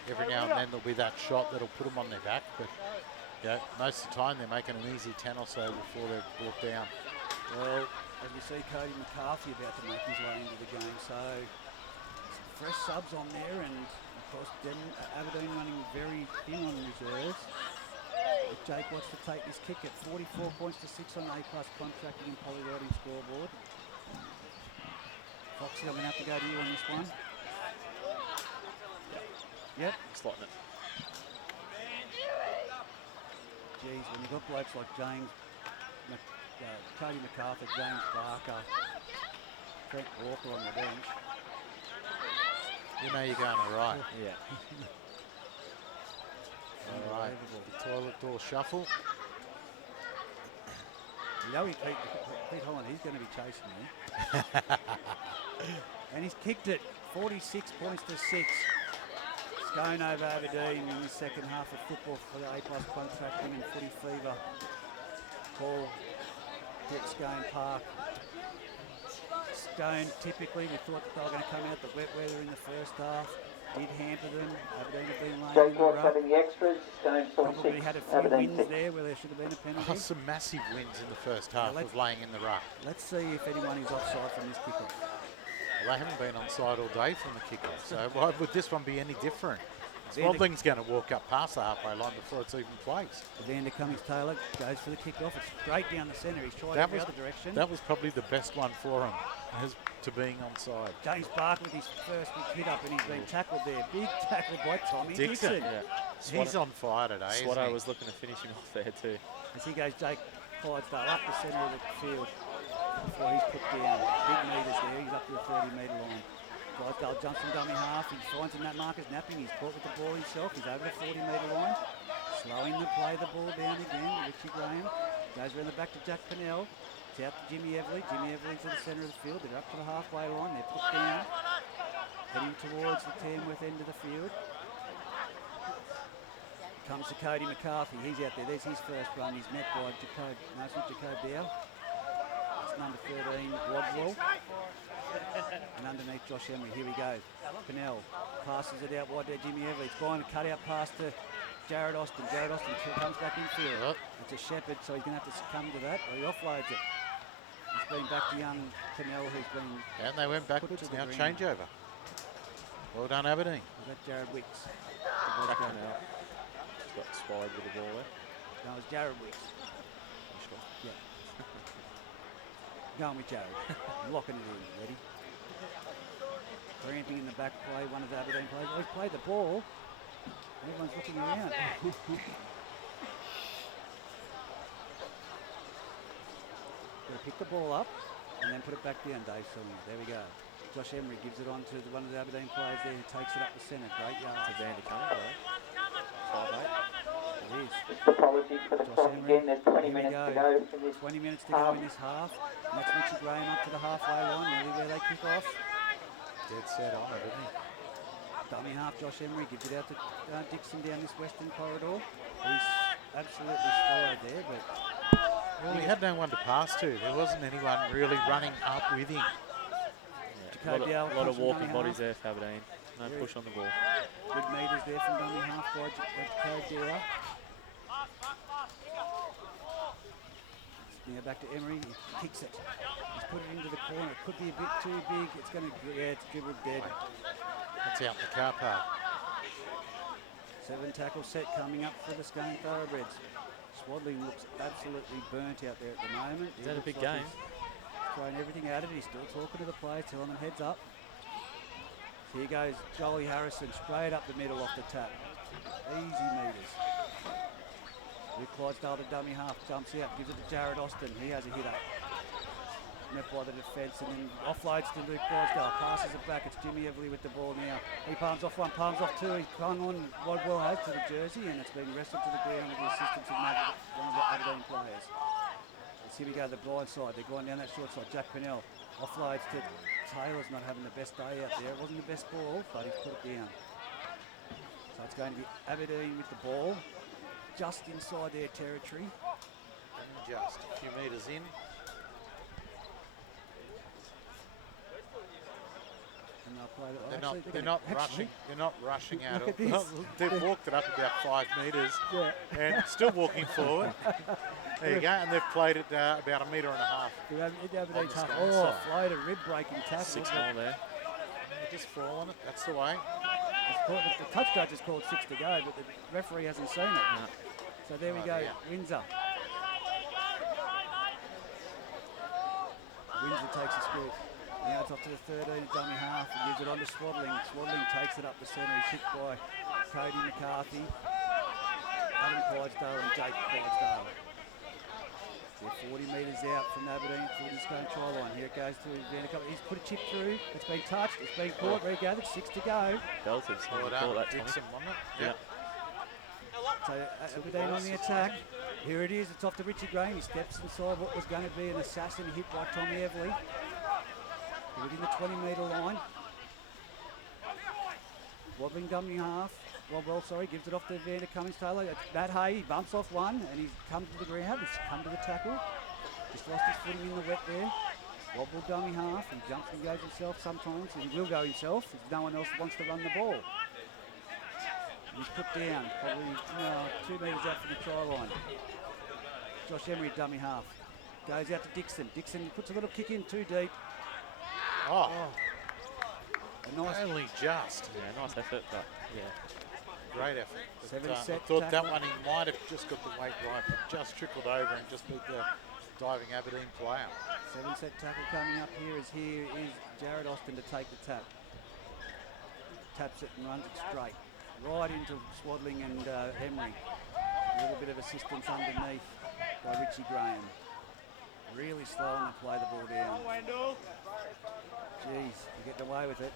every now and then there'll be that shot that'll put them on their back, but yeah, most of the time they're making an easy 10 or so before they're brought down. Well, as we see Cody McCarthy about to make his way into the game, so some fresh subs on there, and of course Aberdeen running very thin on reserves. If Jake wants to take this kick at 44 points to 6 on A+ contracting and polyloading scoreboard. Foxy, I'm going to have to go to you on this one. Yep. Slotting it. Geez, when you've got blokes like James, Cody McArthur, James Barker, Trent Walker on the bench. You know you're going all right. Yeah. All right, the toilet door shuffle. You know Pete Holland, he's going to be chasing me. And he's kicked it 46 points to 6. Scone over Aberdeen in the second half of football for the A+ contracting and footy fever. Paul hit Scone Park. Scone, typically, we thought that they were going to come out the wet weather in the first half. Did hamper them. Aberdeen have been laying in the ruck. having the extras. Scone Probably had a few wins there where there should have been a penalty. Oh, some massive wins in the first half of laying in the ruck. Let's see if anyone is offside from this kickoff. Well, they haven't been onside all day from the kickoff, so why would this one be any different? Swaddling's going to walk up past the halfway line before it's even placed. Evander Cummings-Taylor goes for the kickoff. It's straight down the centre. He's tried it the other direction. That was probably the best one for him, as to being onside. James Barker with his first big hit up, and he's been tackled there. Big tackle by Tommy Dixon. Yeah. He's on fire today, Swatto was looking to finish him off there too. As he goes, Jake Clydesdale up the centre of the field before he's put down. Big metres there. He's up to the 30-metre line. Clydesdale jumps from dummy half. He finds him, that Marcus napping. He's caught with the ball himself. He's over the 40-metre line. Slowing the play, the ball down again. Richie Graham goes around the back to Jack Pennell. It's out to Jimmy Everly. Jimmy Everly to the centre of the field. They're up to the halfway line. They're put down. Heading towards the Tamworth end of the field. Comes to Cody McCarthy. He's out there. There's his first run. He's met by Jacob. No, it's not Jacob Dow. It's number 13, Wadswell. And underneath Josh Emery. Here we go. Pennell passes it out wide there. Jimmy Everly. It's going to cut out pass to Jared Austin. Jared Austin comes back in field. It's a Shepherd, so he's going to have to succumb to that, or he offloads it. He's been back to young Pennell, who's been. And they went backwards. Now changeover. Well done, Aberdeen. Was that Jared Wicks? Jack Pennell. He's got spied with the ball there. No, it was Jared Wicks. Yeah. Going with Jared. Locking it in. Ready? Cramping in the back play. One of the Aberdeen players. Oh, he's played the ball. Everyone's looking around. Got to pick the ball up and then put it back down, Dave Sillinger. There we go. Josh Emery gives it on to one of the Aberdeen players there who takes it up the centre. Great yard. It's Evander Cummings, right? 5'8". It is. Just apologies for the clock again. There's 20 minutes to go from this 20 minutes to go in this half. And that's Richie Graham up to the halfway line, nearly where they kick off. Dead set on it, isn't he? Dummy half, Josh Emery gives it out to Dixon down this western corridor. He's absolutely swallowed there, but... Well, he had no one to pass to. There wasn't anyone really running up with him. Yeah. A lot of walking bodies there for Aberdeen. No push on the ball. Good metres there from dummy half by Jacob. Now back to Emery, he kicks it. He's put it into the corner. It could be a bit too big. It's going to, yeah, it's dribbled dead. That's out in the car park. 7 tackle set coming up for the Scone Thoroughbreds. Swaddling looks absolutely burnt out there at the moment. Is that a big game? He's throwing everything at it. He's still talking to the players, telling them heads up. Here goes Jolie Harrison straight up the middle off the tap. Easy metres. With Clydesdale, the dummy half, jumps out, gives it to Jared Austin. He has a hit up. Met by the defence and then offloads to Luke Clydesdale. Passes it back. It's Jimmy Everly with the ball now. He palms off one, palms off two. He's hung on Rodwell has to the jersey and it's been wrestled to the ground with the assistance of one of the Aberdeen players. Let's here we go, the blind side. They're going down that short side. Jack Pennell offloads to Taylor's not having the best day out there. It wasn't the best ball, but he's put it down. So it's going to be Aberdeen with the ball. Just inside their territory. And just a few metres in. And I played it. They're Actually, not. They're not actually, rushing. They're not rushing out look of. at this. They've walked it up about 5 metres Yeah. and still walking forward. There you go, and they've played it about 1.5 metres. Aberdeen the tough. Scone Oh, side. floated, rib-breaking tackle. 6 more there. They're just falling it. That's the way. The touch judge has called 6 to go, but the referee hasn't seen it. No. So there we Oh, go, dear. Windsor. Windsor takes a scoop. Now it's off to the 13 dummy half and gives it on to Swaddling. Swaddling takes it up the centre. He's hit by Cody McCarthy, Adam Clydesdale and Jake Clydesdale. They're 40 metres out from Aberdeen to the Scone try line. Here it goes to Vanderkamp. He's put a chip through. It's been touched. It's been caught. Regathered. 6 to go. Belted. Well Call done, that, Tommy. Dixon, wasn't it? Yeah. So Aberdeen on the attack. Here it is. It's off to Richie Graham. He steps inside what was going to be an assassin hit by Tommy Everly. Within the 20-metre line. Wobbling dummy half. Well, sorry, gives it off to Vander Cummins-Taylor. It's Matt Hay, he bumps off one and he's come to the ground. He's come to the tackle. Just lost his footing in the wet there. Wobble dummy half. He jumps and goes himself sometimes. And he will go himself if no one else wants to run the ball. He's put down, probably 2 metres out from the try line. Josh Emery, dummy half. Goes out to Dixon. Dixon puts a little kick in too deep. Oh, A nice only just. Yeah, nice effort, but yeah. Great effort. But, 7 I set thought that tackle. one he might have just got the weight right, but just trickled over and just beat the diving Aberdeen player. 7-set tackle coming up here is Jared Austin to take the tap. Taps it and runs it straight. Right into Swaddling and Emery. A little bit of assistance underneath by Richie Graham. Really slow on the play the ball down. Jeez, you're getting away with it.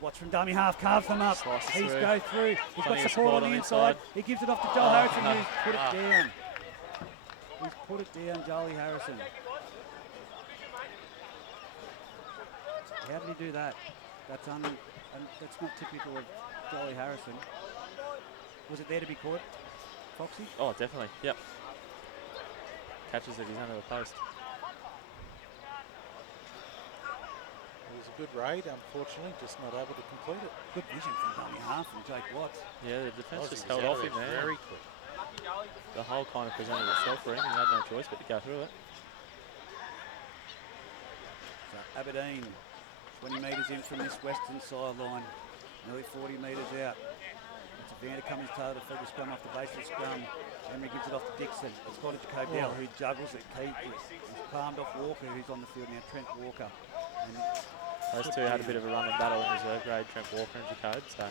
Watch from dummy half, carves them up. Slices He's through. go through. He's got Plenty of support support on the on inside. inside. He gives it off to Joel Harrison, who's put it down. He's put it down, Jolie Harrison. How did he do that? That's not typical of Jolie Harrison. Was it there to be caught, Foxy? Oh, definitely. Yep. Catches it. He's under the post. It was a good raid, unfortunately, just not able to complete it. Good vision from dummy half from Jake Watts. Yeah, the defence just Aussie was held out off him there. very quick. The hole kind of presented itself for him. He had no choice but to go through it. So Aberdeen, 20 metres in from this western sideline, nearly 40 metres out. It's a Vander Cummins-Taylor to feed the scrum off the base of the scrum. Emery gives it off to Dixon. It's got to Jacob Dell, who juggles it. He's palmed off Walker, who's on the field now, Trent Walker. And Those two had a bit of a run and battle in reserve grade, Trent Walker and Jacob. So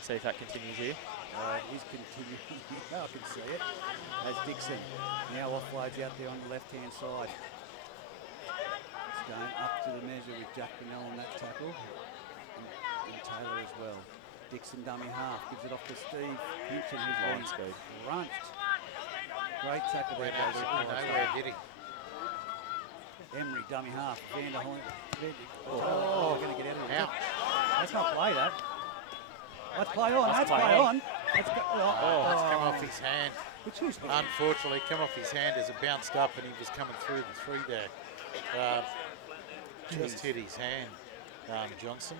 see if that continues here. He's continuing. I can see it. As Dixon now offloads out there on the left-hand side. It's going up to the measure with Jack Bennell on that tackle. And Taylor as well. Dixon dummy half, gives it off to Steve Hinton, who's Line been speed. crunched. Great tackle there. Went by absolutely Luke nowhere, did he? Emery dummy half. Vander Horn. Oh, we're going to get out of it. Ouch. Let's not play that. Let's play on. Let's Let's play play on. on. Let's go. That's come off his hand. Which who's hand? Unfortunately, come off his hand as it bounced up and he was coming through the three there. Just hit his hand, Johnson.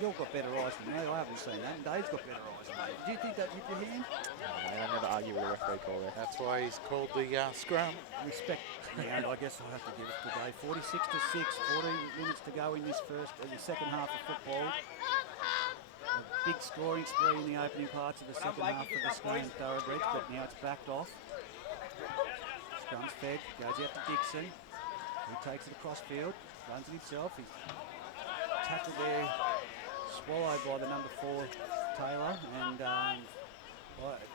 You've got better eyes than me. I haven't seen that. And Dave's got better eyes than me. Do you think that hit your hand? I never argue with a referee call there. That's why he's called the scrum. Respect. Yeah, I guess I'll have to give it to Dave. 46 to 6, 14 minutes to go in this the second half of football. A big scoring spree in the opening parts of the second half of the Scone Thoroughbreds, but now it's backed off. Scrum's fed, goes out to Dixon. He takes it across field, runs it himself. He's tackled there, swallowed by the number 4 Taylor and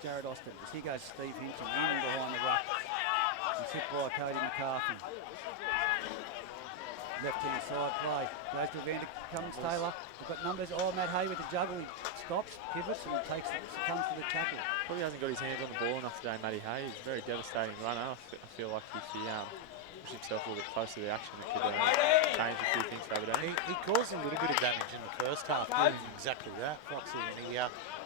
Jared Austin. As he goes Steve Hinton in behind the ruck. He's hit by Cody McCarthy. Left-hand side play. Goes to Vander Cummins-Taylor. We've got numbers. Oh, Matt Hay with the juggle. He stops, pivots, and comes to the tackle. Probably hasn't got his hands on the ball enough today, Matty Hay. He's a very devastating runner. I feel like if he pushed himself a little bit close to the action, it could change a few things for Aberdeen. He caused a little bit of damage in the first half, doing exactly that, Foxy, and he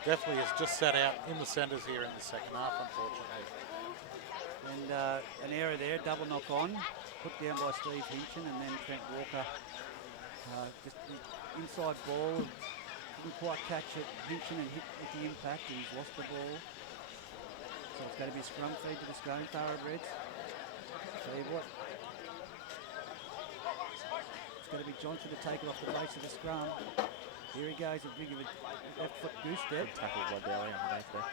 definitely has just sat out in the centres here in the second half, unfortunately. And an error there, double knock on, put down by Steve Hinton, and then Trent Walker Just the inside ball, couldn't quite catch it. Hinching and hit with the impact, and he's lost the ball. So it's going to be a scrum feed to the Scone Thoroughbreds. Tell you what, it's going to be Johnson to take it off the base of the scrum. Here he goes, a big of a left foot goose step. Good tackle by Daly underneath there.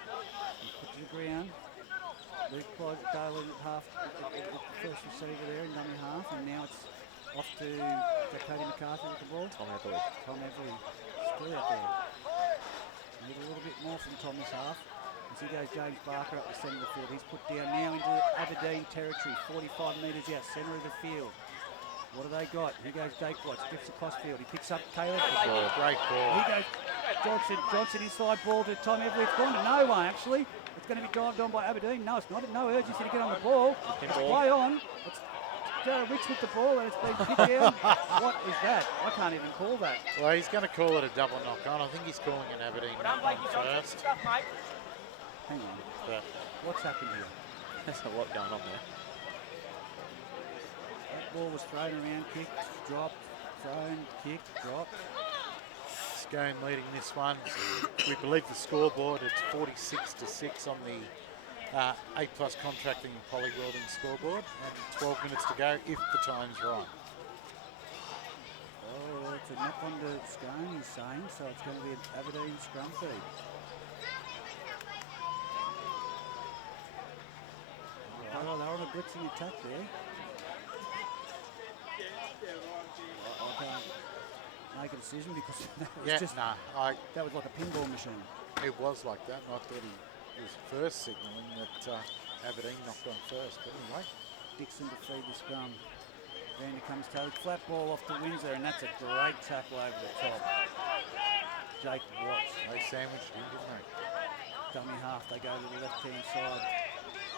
He put to the ground. Luke Clydesdale in at half, the first receiver there in dummy half, and now it's off to Cody McCarthy with the ball. Tom Everly. Tom Everly still out there. Need a little bit more from Thomas half. As he goes, James Barker up the centre of the field. He's put down now into Aberdeen territory, 45 metres out, centre of the field. What have they got? Here goes Jake Watts, drifts across field. He picks up Caleb. Great ball. He goes Johnson inside ball to Tom Everly. It's gone to no one actually. It's going to be dived on by Aberdeen. No, it's not. No urgency to get on the ball. It's play on. It's Jared Wicks with the ball and it's been kicked down. What is that? I can't even call that. Well, he's going to call it a double knock on. I think he's calling an Aberdeen knock on first. Hang on. But what's happened here? There's a lot going on there. That ball was thrown around, kicked, dropped, thrown, kicked, dropped. Scone leading this one. We believe the scoreboard, it's 46-6 on the A+ contracting and poly welding scoreboard, and 12 minutes to go if the time's right. Oh, it's a knock on to Scone, he's saying, so it's going to be an Aberdeen scrum feed. Oh, they're on a blitzing attack there. I can't make a decision because that was that was like a pinball machine. It was like that, and I thought he was first signalling that Aberdeen knocked on first, but anyway. Dixon to feed the scrum. Vander comes tail, flat ball off to Windsor, and that's a great tackle over the top. Jake Watts. They sandwiched him, didn't they? Dummy half, they go to the left-hand side.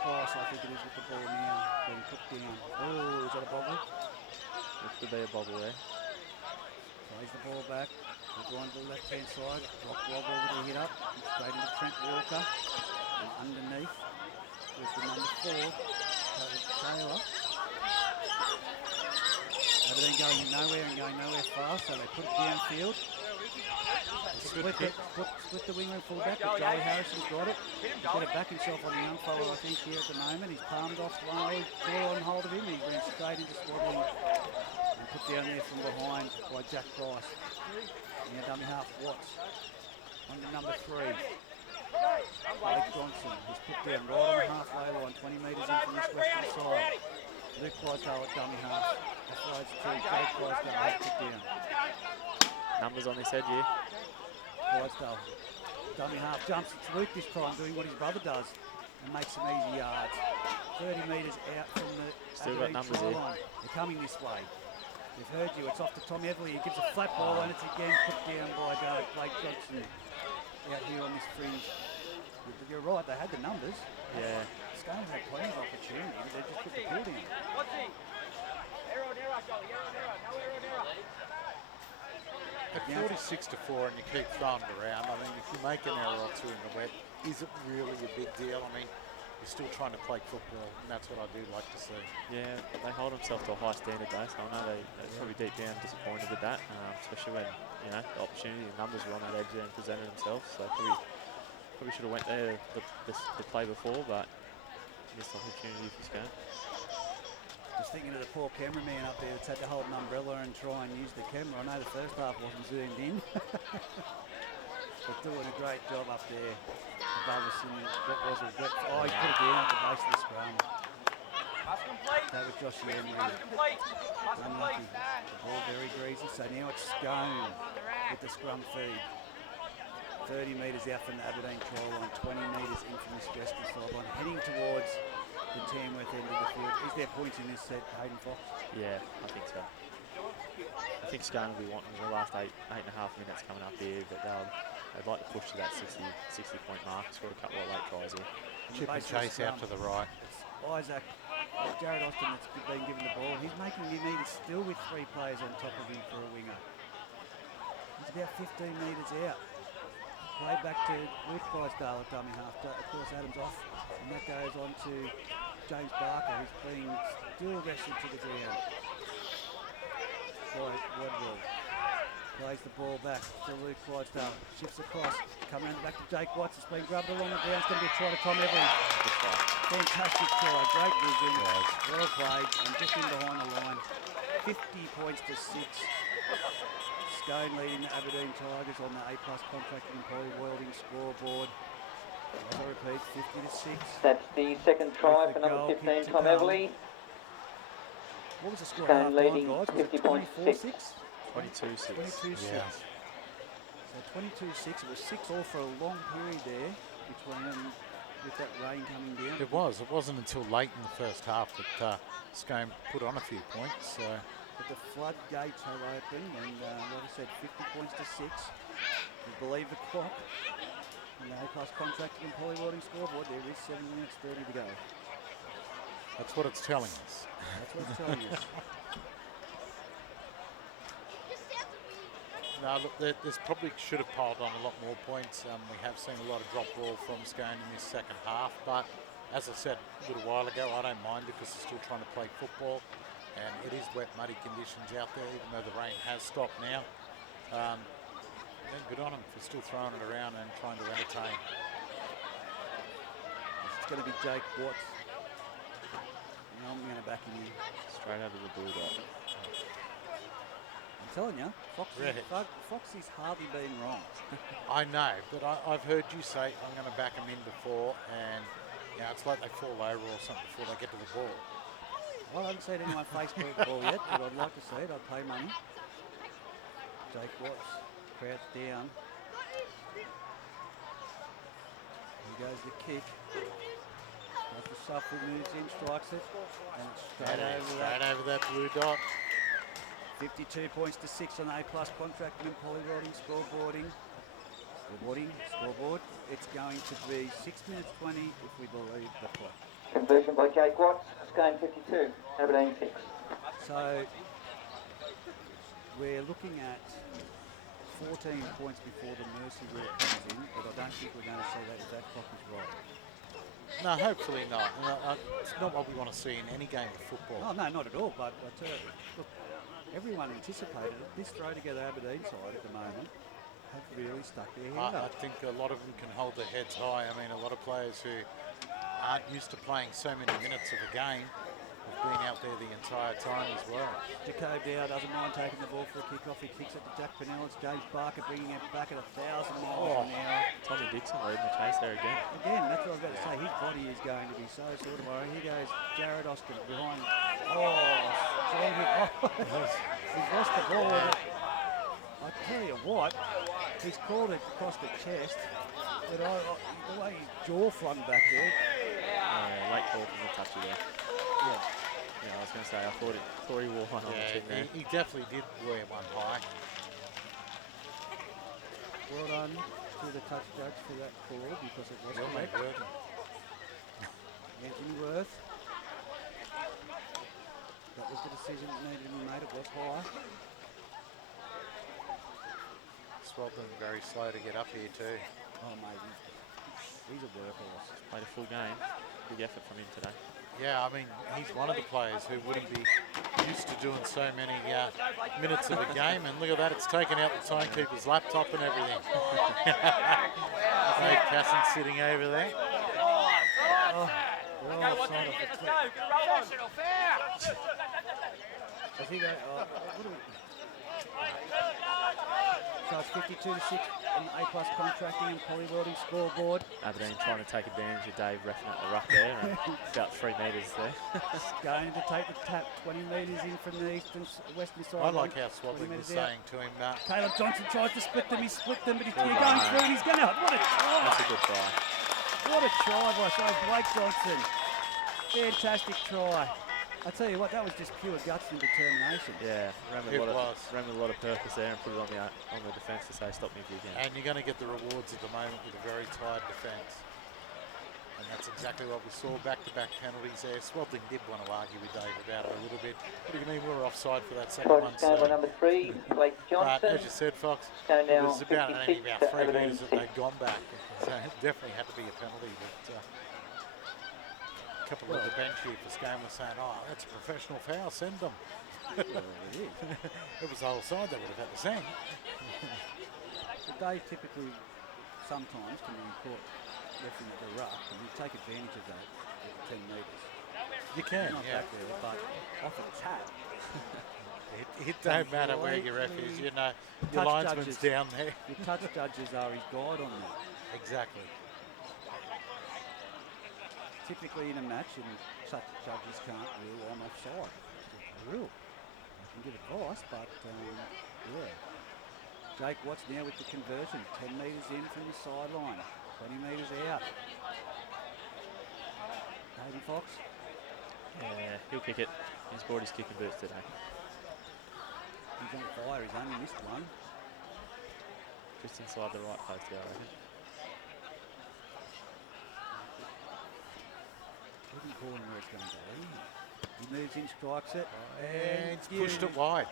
Price, I think it is, with the ball now, being put down. Oh, is that a bobble? It could be a bobble there. Plays the ball back. We've gone to the left-hand side. Rock wobble with a hit up. Straight into Trent Walker. And underneath was the number 4, Taylor. Aberdeen going nowhere and going nowhere fast, so they put it downfield. Split the winger and full back, but Joey Harrison's got it. He's got it back himself on the young fellow, I think, here at the moment. He's palmed off low, ball on hold of him. He went straight into swaddling and put down there from behind by Jack Price. Now dummy half Watts on the number 3. Blake Johnson is put down right on the halfway line, 20 metres in from this western side. Luke Clydesdale at dummy half. Offloads to Jake Clydesdale, has put down. Numbers on this edge here. Clydesdale, dummy half, jumps. It's Luke this time doing what his brother does and makes some easy yards. 30 metres out from the Still got numbers here. line. They're coming this way. They've heard you. It's off to Tom Everly. He gives a flat ball and it's again put down by Blake Johnson out here on this fringe. You're right, they had the numbers. Yeah. Scone had plenty of opportunity, but they just put the ball down. At 46-4 and you keep throwing it around, I mean, if you make an error or two in the wet, is it really a big deal? I mean, you're still trying to play football, and that's what I do like to see. Yeah, they hold themselves to a high standard though, so I know they're probably deep down disappointed with that, especially when, you know, the opportunity and numbers were on that edge there and presented themselves, so probably should have went there the play before, but missed opportunity for Scone. Just thinking of the poor cameraman up there that's had to hold an umbrella and try and use the camera. I know the first half wasn't zoomed in. But doing a great job up there above us in what was a wet. Oh, he put it down at the base of the scrum. That was Josh Emery. Unlucky. The ball very greasy. So now it's Scone with the scrum feed. 30 metres out from the Aberdeen try line, 20 metres in from this western sideline, heading towards the Tamworth end of the field. Is there points in this set, Hayden Fox? Yeah, I think so. I think Scone will be wanting the last eight and a half minutes coming up here, but they'd like to push to that 60 point mark. Scored a couple of late tries here. Chip and chase out to the right. It's Isaac, Jared Austin that's been given the ball. He's making you need still with 3 players on top of him for a winger. He's about 15 metres out. Play back to Luke Clydesdale at dummy half. Of course, Adams off, and that goes on to James Barker, who's being still wrestled to the ground by Wadwell. Plays the ball back to Luke Clydesdale. Shifts across. Coming back to Jake Watts. It's been grubbed along the ground. It's going to be a try to Tom Evans. Fantastic try. Great vision. Well played. And just in behind the line. 50 points to 6. Scone leading the Aberdeen Tigers on the A+ contract in Poly Welding scoreboard. As I repeat, 50 to 6. That's the second try for number 15, Tom Everly. What was the score? Scone leading guys? 50 points to 6. 22-6. 22-6. Yeah. So 22-6. It was 6 all for a long period there between with that rain coming down. It was. It wasn't until late in the first half that Scone put on a few points. But the floodgates have opened, and like I said, 50 points to 6. We believe the clock. And the A+ contract in Poly Welding scoreboard, there is 7 minutes 30 to go. That's what it's telling us. That's what it's telling us. No, look, there's probably should have piled on a lot more points. We have seen a lot of drop ball from Scone in this second half, but as I said a little while ago, I don't mind because they're still trying to play football, and it is wet, muddy conditions out there, even though the rain has stopped now. Then good on them for still throwing it around and trying to entertain. It's going to be Jake Watts. And I'm going to back him in. Straight over the bulldog. I'm telling you, Foxy's hardly been wrong. I know, but I've heard you say I'm going to back them in before, and you know, it's like they fall over or something before they get to the ball. Well, I haven't seen anyone face the ball yet, but I'd like to see it. I'd pay money. Jake Watts, crouched down. Here goes the kick. Goes the shuffle, moves in, strikes it, and it's straight over that blue dot. 52 points to 6 on the A+ contract in Poly Welding scoreboard. It's going to be 6 minutes 20 if we believe the clock. Conversion by Jake Watts, Scone 52, Aberdeen 6. So we're looking at 14 points before the mercy rule comes in, but I don't think we're going to see that if that clock is right. No, hopefully not. It's not what we want to see in any game of football. Oh, no, not at all. But look, everyone anticipated it. This throw together Aberdeen side at the moment have really stuck their head I up. think a lot of them can hold their heads high. I mean, a lot of players who aren't used to playing so many minutes of a game have been out there the entire time as well. Jacob Dow doesn't mind taking the ball for a kick-off. He kicks it to Jack Pennell. It's James Barker bringing it back at 1,000 miles an hour. Tommy Dixon leading the chase there again. Again, that's what I was about to say. His body is going to be so sore tomorrow. Here goes Jared Austin behind. He's lost the ball. I tell you what, he's called it across the chest, but the way his jaw flung back there. Late call from the touchy there. Yeah, I was going to say, I thought he wore one on the tip there. He definitely did wear one high. Well done to the touch judge for that call because it was correct. Anthony Worth. That was the decision that needed to be made. It was high. Swelton very slow to get up here too. Oh, mate, he's a workhorse. Played a full game. Big effort from him today. Yeah, I mean, he's one of the players who wouldn't be used to doing so many minutes of a game. And look at that, it's taken out the timekeeper's laptop and everything. Dave Casson sitting over there. So it's 52 to 6 on A+ contracting and Poly Welding scoreboard. Aberdeen trying to take advantage of Dave reffing at the ruck there. And about 3 metres there. Going to take the tap 20 metres in from the western side. I like how Swaddling was saying to him, Caleb Johnson tries to split them, he split them, but he's going through and he's going out. What a try! That's a good try. What a try by Blake Johnson. Fantastic try. I tell you what, that was just pure guts and determination. Yeah, ran with a lot of purpose there and put it on the defence to say stop me if you can. And you're going to get the rewards at the moment with a very tired defence. And that's exactly what we saw, back-to-back penalties there. Swelting did want to argue with Dave about it a little bit. What do you mean we were offside for that second one? By number 3, Blake Johnson. But as you said, Fox, it was about 3 metres that they'd gone back. So it definitely had to be a penalty. But a couple of the bench here for Scone was saying, oh, that's a professional foul, send them. Well, it is. It was the whole side that would have had to sing. But they typically, sometimes, can be caught left into the ruck, and you take advantage of that at 10 metres. You can, Not yeah. back there, but off a tap. It don't matter where your ref is, you know, your Touch linesman's judges. down there. The touch judges are his guide on that. Exactly. Typically in a match, and such judges can't rule on offside. They rule. They can give advice, but yeah. Jake Watts now with the conversion. 10 metres in from the sideline. 20 metres out. Hayden Fox. Yeah, he'll kick it. He's brought his kicking boots today. He's on fire. He's only missed one. Just inside the right post there, I reckon. Isn't calling where it's going to go. He moves in, strikes it, And it's pushed it wide.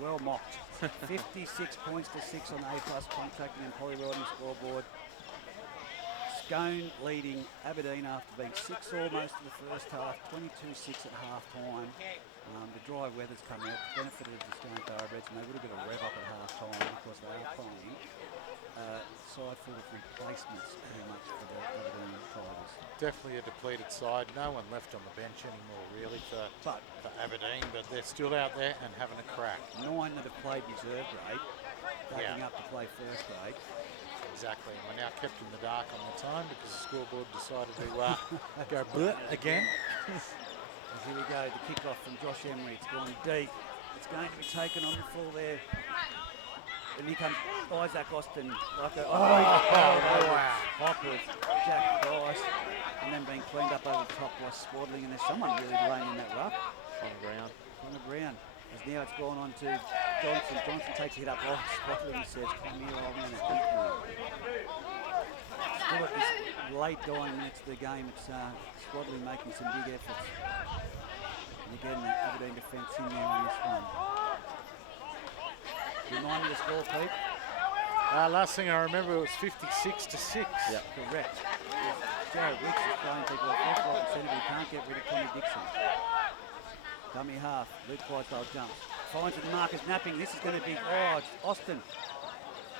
well mocked. 56 points to 6 on the A+ contracting and polywelding scoreboard. Scone leading Aberdeen after being 6-all most of the first half, 22-6 at half time. The dry weather's come out, benefited the Scone Thoroughbreds, and they would have got a rev up at half time because they are playing side full of replacements pretty much for the Aberdeen Tigers. Definitely a depleted side. No one left on the bench anymore, really, for Aberdeen, but they're still out there and having a crack. 9 that have played reserve grade, backing up to play first grade. Exactly. We're now kept in the dark on the time because the scoreboard decided to go bleh again. And here we go, the kick-off from Josh Emery. It's gone deep. It's going to be taken on the full there. And here comes Isaac Austin. Like a hop of Jack Bryce. And then being cleaned up over the top by Swaddling. And there's someone really laying in that ruck. On the ground. On the ground. As now it's gone on to Johnson. Johnson takes it up off Swaddling and says, come here, I'm going to beat you. Still at this late dying minutes of the game, it's Swaddling making some big efforts. And again, the Aberdeen defence in there on this one. Remind me the score, Pete. Last thing I remember, it was 56-6. Yep, correct. Jared Wicks is throwing people off left, right and centre, but he can't get rid of Tommy Dixon. Dummy half, Luke Clydesdale jumps. Finds it, Marcus napping. This is going to be, it's Austin.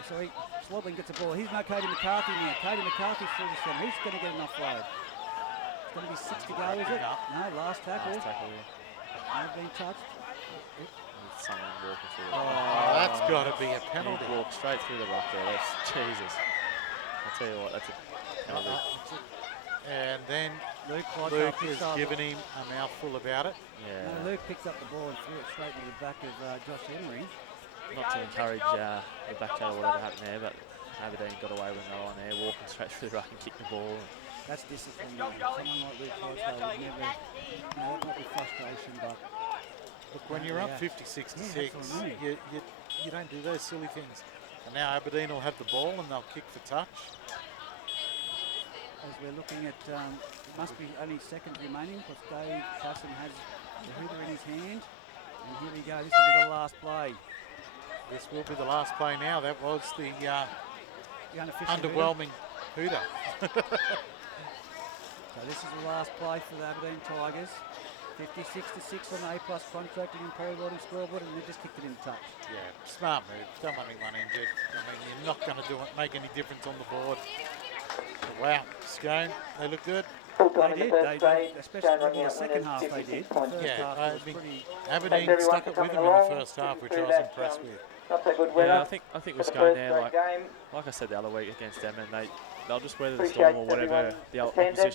Sorry, Swaddling gets the ball. Here's no Cody McCarthy now. Cody McCarthy's through the centre. He's going to get an offload. It's going to be 6 to go, is it? No, last tackle. Last tackle, yeah. No been touched. Someone walking through. That's got to be a penalty. He walked straight through the ruck there. That's Jesus. I'll tell you what, that's a penalty. And then Luke has given him a mouthful about it. Yeah. No, Luke picked up the ball and threw it straight into the back of Josh Emery. Not to encourage the back tail or whatever happened there, but Aberdeen got away when they were on there, walking straight through the ruck and kicked the ball. That's discipline. Someone like Luke Clydesdale would never, that might be frustration, but Look, when you're up 56-6, you don't do those silly things. And now Aberdeen will have the ball and they'll kick for touch. as we're looking at, it must be only seconds remaining because Dave Casson has the hooter in his hand. And here we go, this will be the last play. This will be the last play now. That was the The unofficial underwhelming hooter. So this is the last play for the Aberdeen Tigers. 56-6 on the A+ contracting and polywelding scoreboard, and they just kicked it in touch. Yeah, smart move. Don't want anyone injured. I mean, you're not going to make any difference on the board. But wow, Scone, they look good. They did, especially in the second half they did. The first Yeah, half I was mean, pretty... Aberdeen stuck it with them in the first half, which I was impressed with. Yeah, I think we're going there, like I said the other week against them, and they'll just weather the storm or whatever the opposition